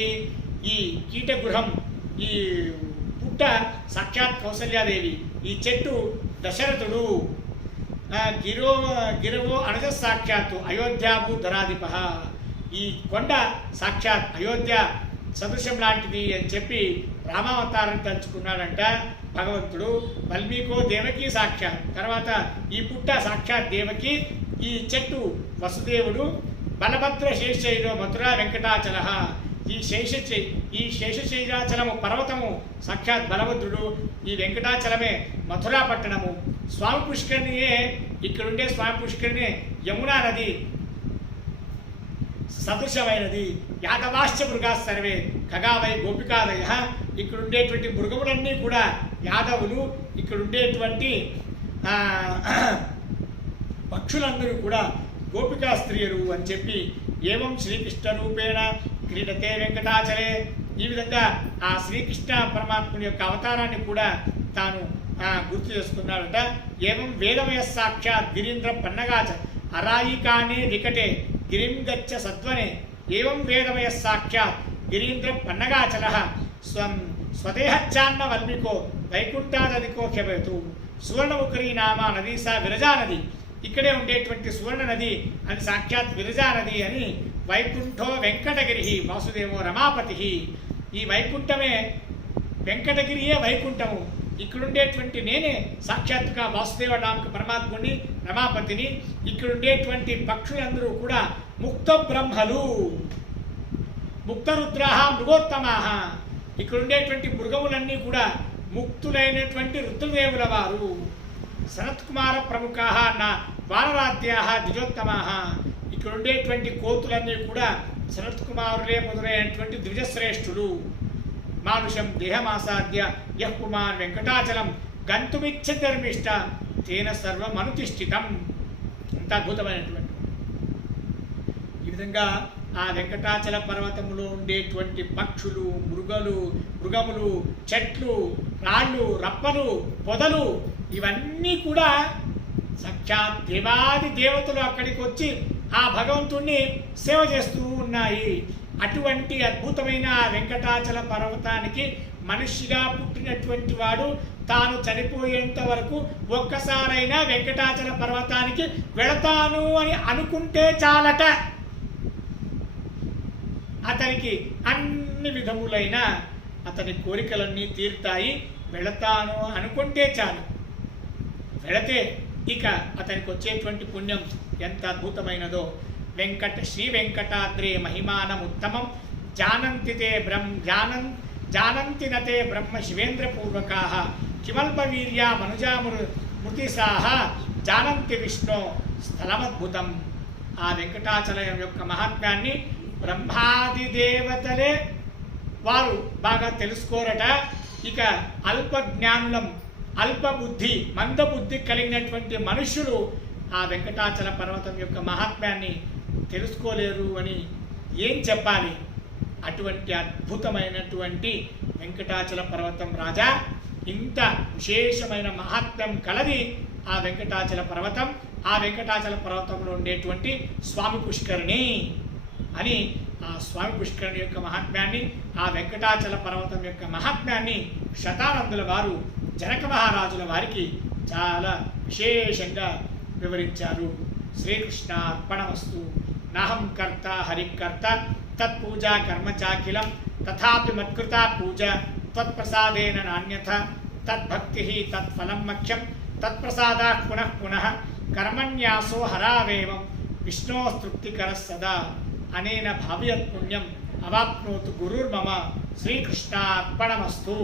ఈ కీటగృహం, ఈ పుట్ట సాక్షాత్ కౌసల్యాదేవి, ఈ చెట్టు దశరథుడు, గిరవో అనజ సాక్షాత్తు అయోధ్యాభూ ధరాధిప. ఈ కొండ సాక్షాత్ అయోధ్య సదృశ్యం లాంటిది అని చెప్పి రామావతారం తలుచుకున్నాడంట భగవంతుడు. వల్మీకో దేవకి సాక్షాత్, తర్వాత ఈ పుట్ట సాక్షాత్ దేవకి, ఈ చెట్టు వసుదేవుడు, బలభద్ర శేషశైలో మథురా వెంకటాచల. ఈ శేషశైలాచలము పర్వతము సాక్షాత్ బలభద్రుడు, ఈ వెంకటాచలమే మథురా పట్టణము. స్వామి పుష్కరిణియే, ఇక్కడుండే స్వామి పుష్కరిణి యమునా నది సదృశమైనది. యాదవాశ్చ మృగా సర్వే ఖగావై గోపికాదయ. ఇక్కడ ఉండేటువంటి మృగములన్నీ కూడా యాదవులు, ఇక్కడ ఉండేటువంటి పక్షులందరూ కూడా గోపికా స్త్రీలు అని చెప్పి ఏవం శ్రీకృష్ణ రూపేణ క్రీడతే వెంకటాచలే. ఈ విధంగా ఆ శ్రీకృష్ణ పరమాత్ముని యొక్క అవతారాన్ని కూడా తాను గుర్తు చేసుకున్నాడట. ఏవం వేదమయ సాక్షాత్ గిరీంద్ర పన్నగాచ అరాయికానే వికటే గిరిం గచ్చ సత్వనే. ఏవం వేదమయ సాక్షాత్ గిరీంద్ర పన్నగాచల స్వదేహచ్చాన్న వల్మికో వైకుంఠాదధికో క్షభయతు. సువర్ణముఖరి నామ నది సా విరజా నది. ఇక్కడే ఉండేటువంటి సువర్ణ నది అది సాక్షాత్ విరజా నది అని. వైకుంఠో వెంకటగిరి వాసుదేవో రమాపతి. ఈ వైకుంఠమే, వెంకటగిరియే వైకుంఠము. ఇక్కడుండేటువంటి నేనే సాక్షాత్తుగా వాసుదేవ నామక పరమాత్ముని, రమాపతిని. ఇక్కడుండేటువంటి పక్షులందరూ కూడా ముక్త బ్రహ్మలు, ముక్త రుద్రాహ మృగోత్తమాహ. ఇక్కడుండేటువంటి మృగములన్నీ కూడా ముక్తులైనటువంటి రుద్రదేవుల వారు సనత్కుమార ప్రముఖ నా వానరాధ్యా ద్విజోత్తమా. ఇక్కడ ఉండేటువంటి కోతులన్నీ కూడా సనత్కుమారులే మొదలైనటువంటి ద్విజశ్రేష్ఠులు. మానుషం దేహమాసాద్య యః పుమాన్ వెంకటాచలం గంతుమిచ్చధర్మిష్ట తేన సర్వమనుతిష్ఠితం. అంత అద్భుతమైనటువంటి ఈ విధంగా ఆ వెంకటాచల పర్వతంలో ఉండేటువంటి పక్షులు, మృగములు, చెట్లు, రాళ్ళు, రప్పలు, పొదలు ఇవన్నీ కూడా సాక్షాత్ దేవాది దేవతలు అక్కడికి వచ్చి ఆ భగవంతుణ్ణి సేవ చేస్తూ ఉన్నాయి. అటువంటి అద్భుతమైన వెంకటాచల పర్వతానికి మనిషిగా పుట్టినటువంటి వాడు తాను చనిపోయేంత వరకు ఒక్కసారైనా వెంకటాచల పర్వతానికి వెళతాను అని అనుకుంటే చాలట. అతనికి అన్ని విధములైన అతని కోరికలన్నీ తీరుతాయి. వెళతాను అనుకుంటే చాలు. వెళతే ఇక అతనికి వచ్చేటువంటి పుణ్యం ఎంత అద్భుతమైనదో. శ్రీ వెంకటాద్రే మహిమానముత్తమం జానంతి నతే బ్రహ్మ శివేంద్రపూర్వకా కిమల్పవీర్యా మనుజామృతిసాహ జానంతి విష్ణు స్థలమద్భుతం. ఆ వెంకటాచలం యొక్క మహాత్మ్యాన్ని బ్రహ్మాది దేవతలే వారు బాగా తెలుసుకోరట. ఇక అల్ప జ్ఞానులం, అల్పబుద్ధి, మందబుద్ధి కలిగినటువంటి మనుష్యులు ఆ వెంకటాచల పర్వతం యొక్క మహాత్మ్యాన్ని తెలుసుకోలేరు అని ఏం చెప్పాలి. అటువంటి అద్భుతమైనటువంటి వెంకటాచల పర్వతం రాజా, ఇంత విశేషమైన మహాత్మ్యం కలది ఆ వెంకటాచల పర్వతం. ఆ వెంకటాచల పర్వతంలో ఉండేటువంటి స్వామి పుష్కరిణి అని ఆ స్వామి పుష్కరిణి యొక్క మహాత్మ్యాన్ని, ఆ వెంకటాచల పర్వతం యొక్క మహాత్మ్యాన్ని శతానందుల వారు జనక మహారాజుల వారికి చాలా విశేషంగా వివరించారు. శ్రీకృష్ణార్పణమస్తు. నాహం కర్త హరికర్త తత్పూజా కర్మ చాఖిలం తథాపి మత్కృత పూజ తత్ప్రసాదేన నాణ్యత తద్భక్తి తత్ఫలం మఖ్యం తత్ప్రసాదాత్ పునః పునః కర్మణ్యాసో హరావేవం విష్ణోస్తృప్తికర సదా అనేన భావ్యత్ పుణ్యం అవాప్నోతు గురుర్మమ. శ్రీకృష్ణార్పణమస్తు.